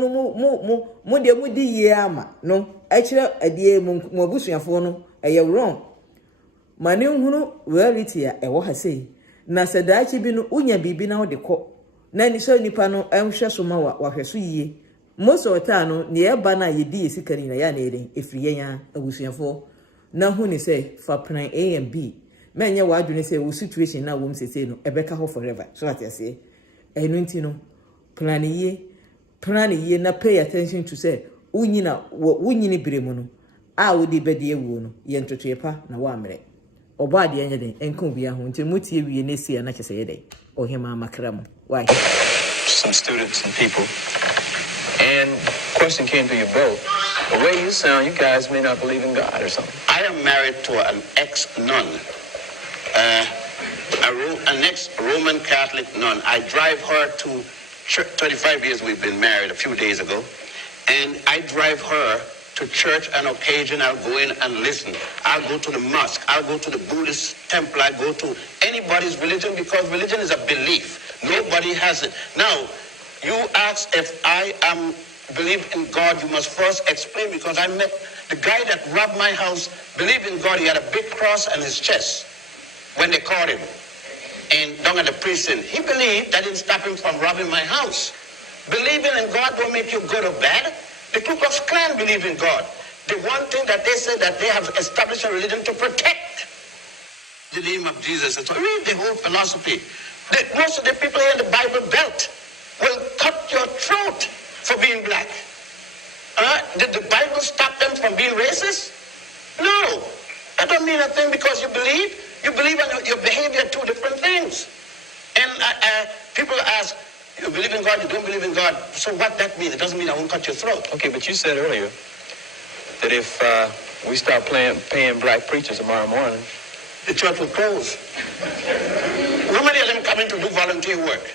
de mo di ye ama no akire adie mo abusuafo no eye wrong mane hunu reality a ewo ha say na sadaachi bi no unya bibi na wo de ko na ni so nipa no enhwe so ma wa hweso yie most of the time no ne eba na ye di esikani na ya na eden efiri yan abusuafo na hu ni say fa plan A and B menye wa adwene say wo situation na wo msese no ebeka ho forever so what you say enunti no plan ye na pay attention to say unyini biremu no a wo di bede ewu no ye ntotoe pa na wa amre oba de anya den enka obi aho nti mutie wie na sia na chese ye den ohema makra mu why some students and people, and question came to you both. The way you sound, you guys may not believe in God or something. I am married to an ex-nun, an ex-Roman Catholic nun. I drive her to church. 25 years we've been married a few days ago, and I drive her to church on occasion. I'll go in and listen. I'll go to the mosque. I'll go to the Buddhist temple. I go to anybody's religion because religion is a belief. Nobody has it. Now, you ask if I believe in God, you must first explain, because I met the guy that robbed my house, believed in God. He had a big cross on his chest when they caught him and down at the prison. He believed that didn't stop him from robbing my house. Believing in God don't make you good or bad. The Ku Klux Klan believe in God. The one thing that they say that they have established a religion to protect the name of Jesus. And so read the whole philosophy. Most of the people here in the Bible Belt will cut your throat for being black. Did the Bible stop them from being racist? No. That don't mean a thing because you believe. You believe and your behavior are two different things. And people ask, you believe in God, you don't believe in God. So what that means? It doesn't mean I won't cut your throat. Okay, but you said earlier that if we start paying black preachers tomorrow morning, the church will close. How many of them come in to do volunteer work?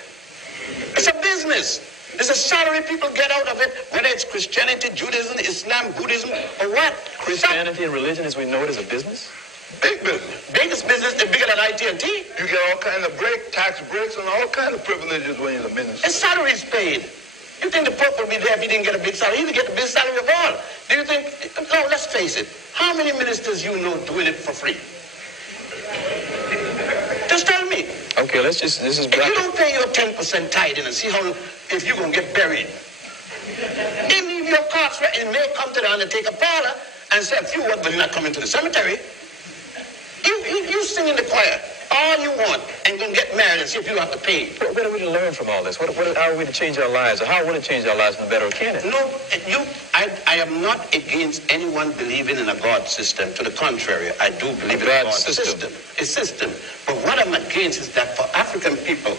It's a business. It's a salary people get out of it, whether it's Christianity, Judaism, Islam, Buddhism, or what. Christianity and religion as we know it is a business? Big business. Biggest business, they're bigger than IT&T. You get all kind of tax breaks, and all kind of privileges when you're in the ministry. And salaries paid. You think the Pope would be there if he didn't get a big salary? He would get the big salary of all. Do you think, no, let's face it. How many ministers you know doing it for free? Just tell me. Okay, this is... If you don't pay your 10% tithing and see how, if you're going to get buried. They leave your cards right, and may come to the undertaker parlor and say a few words, but you're not coming to the cemetery. You sing in the choir all you want and go get married and see if you have to pay. What are we to learn from all this? How are we to change our lives? Or how will it change our lives for the better, or can it? No, I am not against anyone believing in a God system. To the contrary, I do believe in a God system. A system. But what I'm against is that for African people,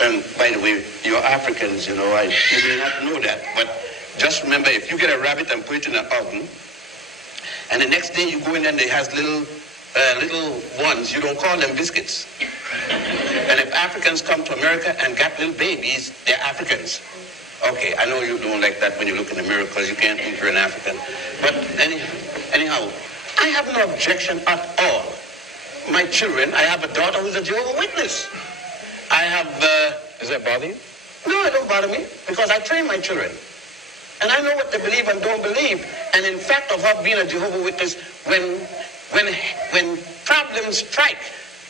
and by the way, you're Africans, you know, you may not know that, but just remember, if you get a rabbit and put it in an oven, and the next day you go in and it has little ones, you don't call them biscuits. And if Africans come to America and got little babies, they're Africans. Okay, I know you don't like that when you look in the mirror because you can't think you're an African. But anyhow, I have no objection at all. My children, I have a daughter who's a Jehovah's Witness. I have... Does that bother you? No, it don't bother me because I train my children. And I know what they believe and don't believe. And in fact, of her being a Jehovah's Witness, when problems strike,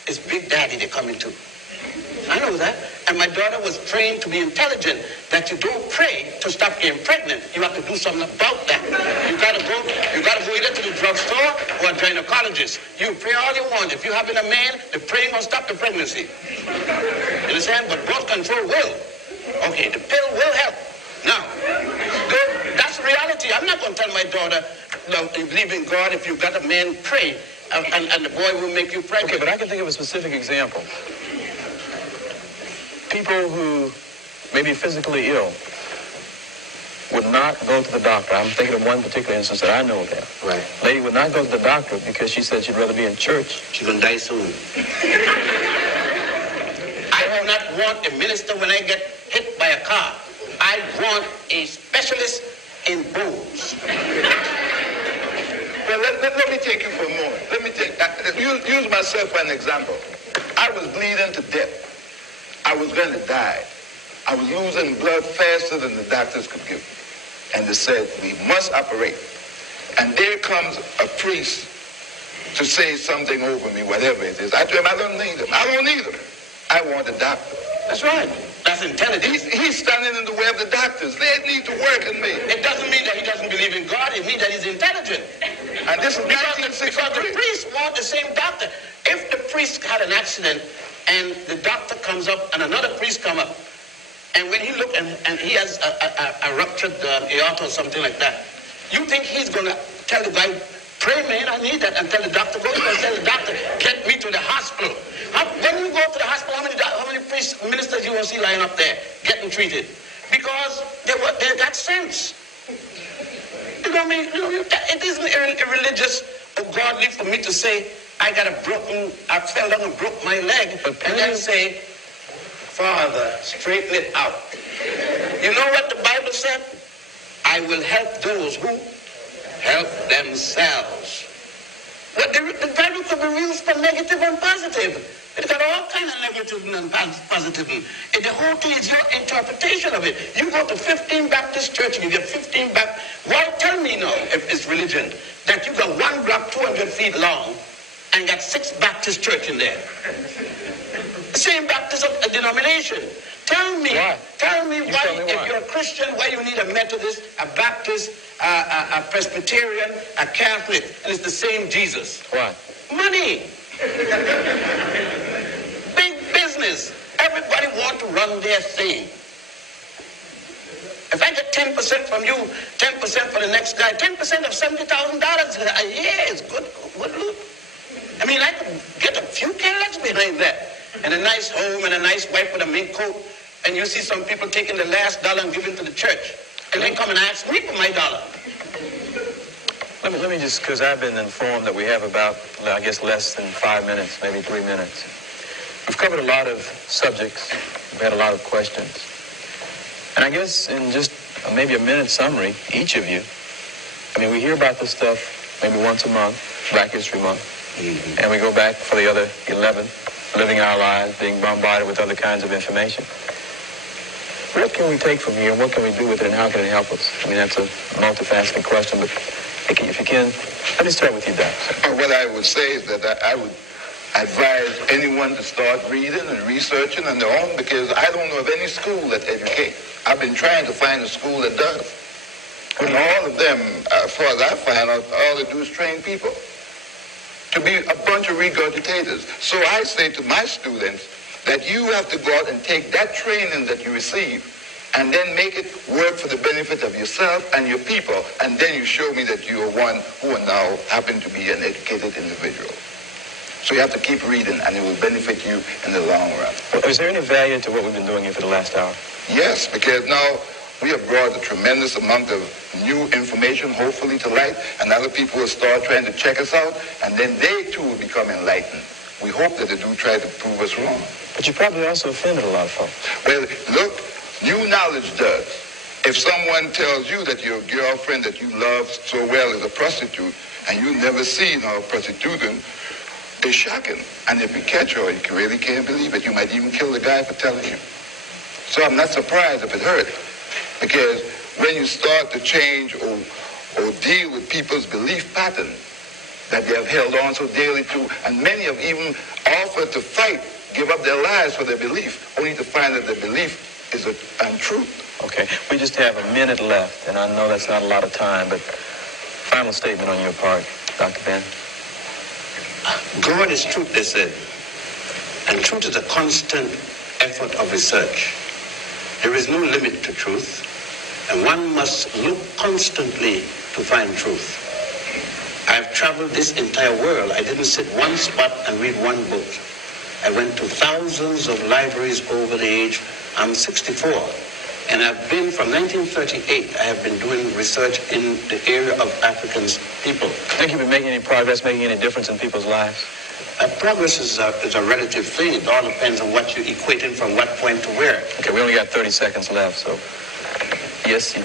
it's Big Daddy they're coming to. I know that. And my daughter was trained to be intelligent, that you don't pray to stop getting pregnant. You have to do something about that. You gotta go either to the drugstore or gynecologist. You pray all you want. If you're having a man, the praying will stop the pregnancy. You understand? But birth control will. Okay, the pill will help. Now, that's reality. I'm not going to tell my daughter, no, you believe in God, if you've got a man, pray, and the boy will make you pregnant. Okay, but I can think of a specific example. People who may be physically ill would not go to the doctor. I'm thinking of one particular instance that I know of. Right. Lady would not go to the doctor because she said she'd rather be in church. She's going to die soon. I do not want a minister when I get hit by a car. I want a specialist in bones. Well, let me take you for a moment. Let me use myself for an example. I was bleeding to death. I was going to die. I was losing blood faster than the doctors could give me. And they said, we must operate. And there comes a priest to say something over me, whatever it is. I told him, I don't need him. I don't need him. I want a doctor. That's right. That's intelligence. He's standing in the way of the doctors. They need to work in me. It doesn't mean that he doesn't believe in God. It means that he's intelligent. And this is Because the priest want the same doctor. If the priest had an accident and the doctor comes up and another priest come up, and when he look and he has a ruptured aorta or something like that, you think he's going to tell the guy, pray, man, I need that, and tell the doctor, go and tell the doctor, get me to the hospital. When you go to the hospital, how many priests, ministers you will see lying up there getting treated? Because they got sense. You know what I mean? It isn't irreligious or godly for me to say, I fell down and broke my leg, and then say, Father, straighten it out. You know what the Bible said? I will help those who help themselves. But the Bible could be used for negative and positive. It's got all kinds of negative and positive. And the whole thing is your interpretation of it. You go to 15 Baptist church and you get 15 Baptist. Why tell me now, if it's religion, that you got one block 200 feet long and got 6 Baptist church in there? The same Baptist denomination. Tell me why, if you're a Christian, why you need a Methodist, a Baptist, a Presbyterian, a Catholic, and it's the same Jesus. Why? Money. Big business. Everybody wants to run their thing. If I get 10% from you, 10% for the next guy, 10% of $70,000 a year is good loot. I mean, I could get a few Cadillacs behind that, and a nice home and a nice wife with a mink coat. And you see some people taking the last dollar and giving to the church. And they come and ask me for my dollar. Let me just, because I've been informed that we have about, I guess, less than 5 minutes, maybe 3 minutes. We've covered a lot of subjects. We've had a lot of questions. And I guess in just maybe a minute summary, each of you, I mean, we hear about this stuff maybe once a month, Black History Month. Mm-hmm. And we go back for the other 11, living our lives, being bombarded with other kinds of information. what can we take from here, and what can we do with it, and how can it help us? I mean, that's a multifaceted question, but if you can, let me start with you, Doc. What I would say is that I would advise anyone to start reading and researching on their own, because I don't know of any school that educates. I've been trying to find a school that does. And all of them, as far as I find out, all they do is train people to be a bunch of regurgitators. So I say to my students that you have to go out and take that training that you receive and then make it work for the benefit of yourself and your people. And then you show me that you are one who are now happen to be an educated individual. So you have to keep reading, and it will benefit you in the long run. Well, is there any value to what we've been doing here for the last hour? Yes, because now we have brought a tremendous amount of new information, hopefully, to light, and other people will start trying to check us out, and then they, too, will become enlightened. We hope that they do try to prove us wrong. But you probably also offended a lot of folks. Well, look, new knowledge does. If someone tells you that your girlfriend that you love so well is a prostitute, and you never seen her prostituting, it's shocking. And if you catch her, you really can't believe it. You might even kill the guy for telling you. So I'm not surprised if it hurt. Because when you start to change or deal with people's belief pattern that they have held on so dearly to, and many have even offered to fight, give up their lives for their belief, only to find that their belief is untruth. Okay, we just have a minute left, and I know that's not a lot of time, but final statement on your part, Dr. Ben. God is truth, they said. And truth is a constant effort of research. There is no limit to truth, and one must look constantly to find truth. I've traveled this entire world. I didn't sit one spot and read one book. I went to thousands of libraries over the age. I'm 64, and I've been, from 1938, I have been doing research in the area of African people. Think you've been making any progress, making any difference in people's lives? Progress is a relative thing. It all depends on what you're equating from what point to where. Okay, we only got 30 seconds left, so yes.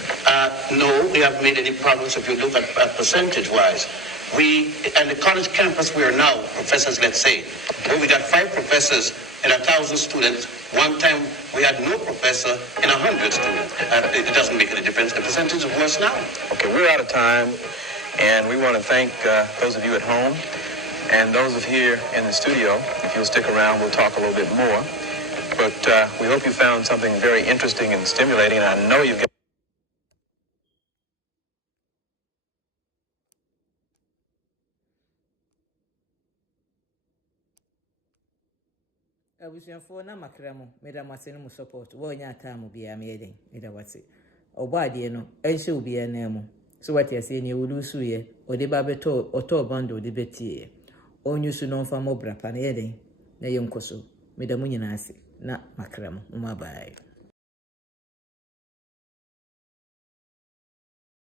No, we haven't made any progress if you look at percentage-wise. And the college campus we are now, professors, let's say, well, we got 5 professors in 1,000 students. One time we had no professor in 100 students. It doesn't make any difference. The percentage is worse now. Okay, we're out of time, and we want to thank those of you at home and those of here in the studio. If you'll stick around, we'll talk a little bit more. But we hope you found something very interesting and stimulating, and I know you've got abusuafoɔ na makra mo meda mo ase no mu support wo nya aka mo bia me yɛden meda wase ɔbɔ adeɛ no ɛnhyɛ obi ana mu so what you say ne wulusu ye ɔde ba beto ɔtɔ bando de betie onyusu no mfa mo bra pa na yɛden na yɛnkoso meda mo nyina ase na makra mo bye.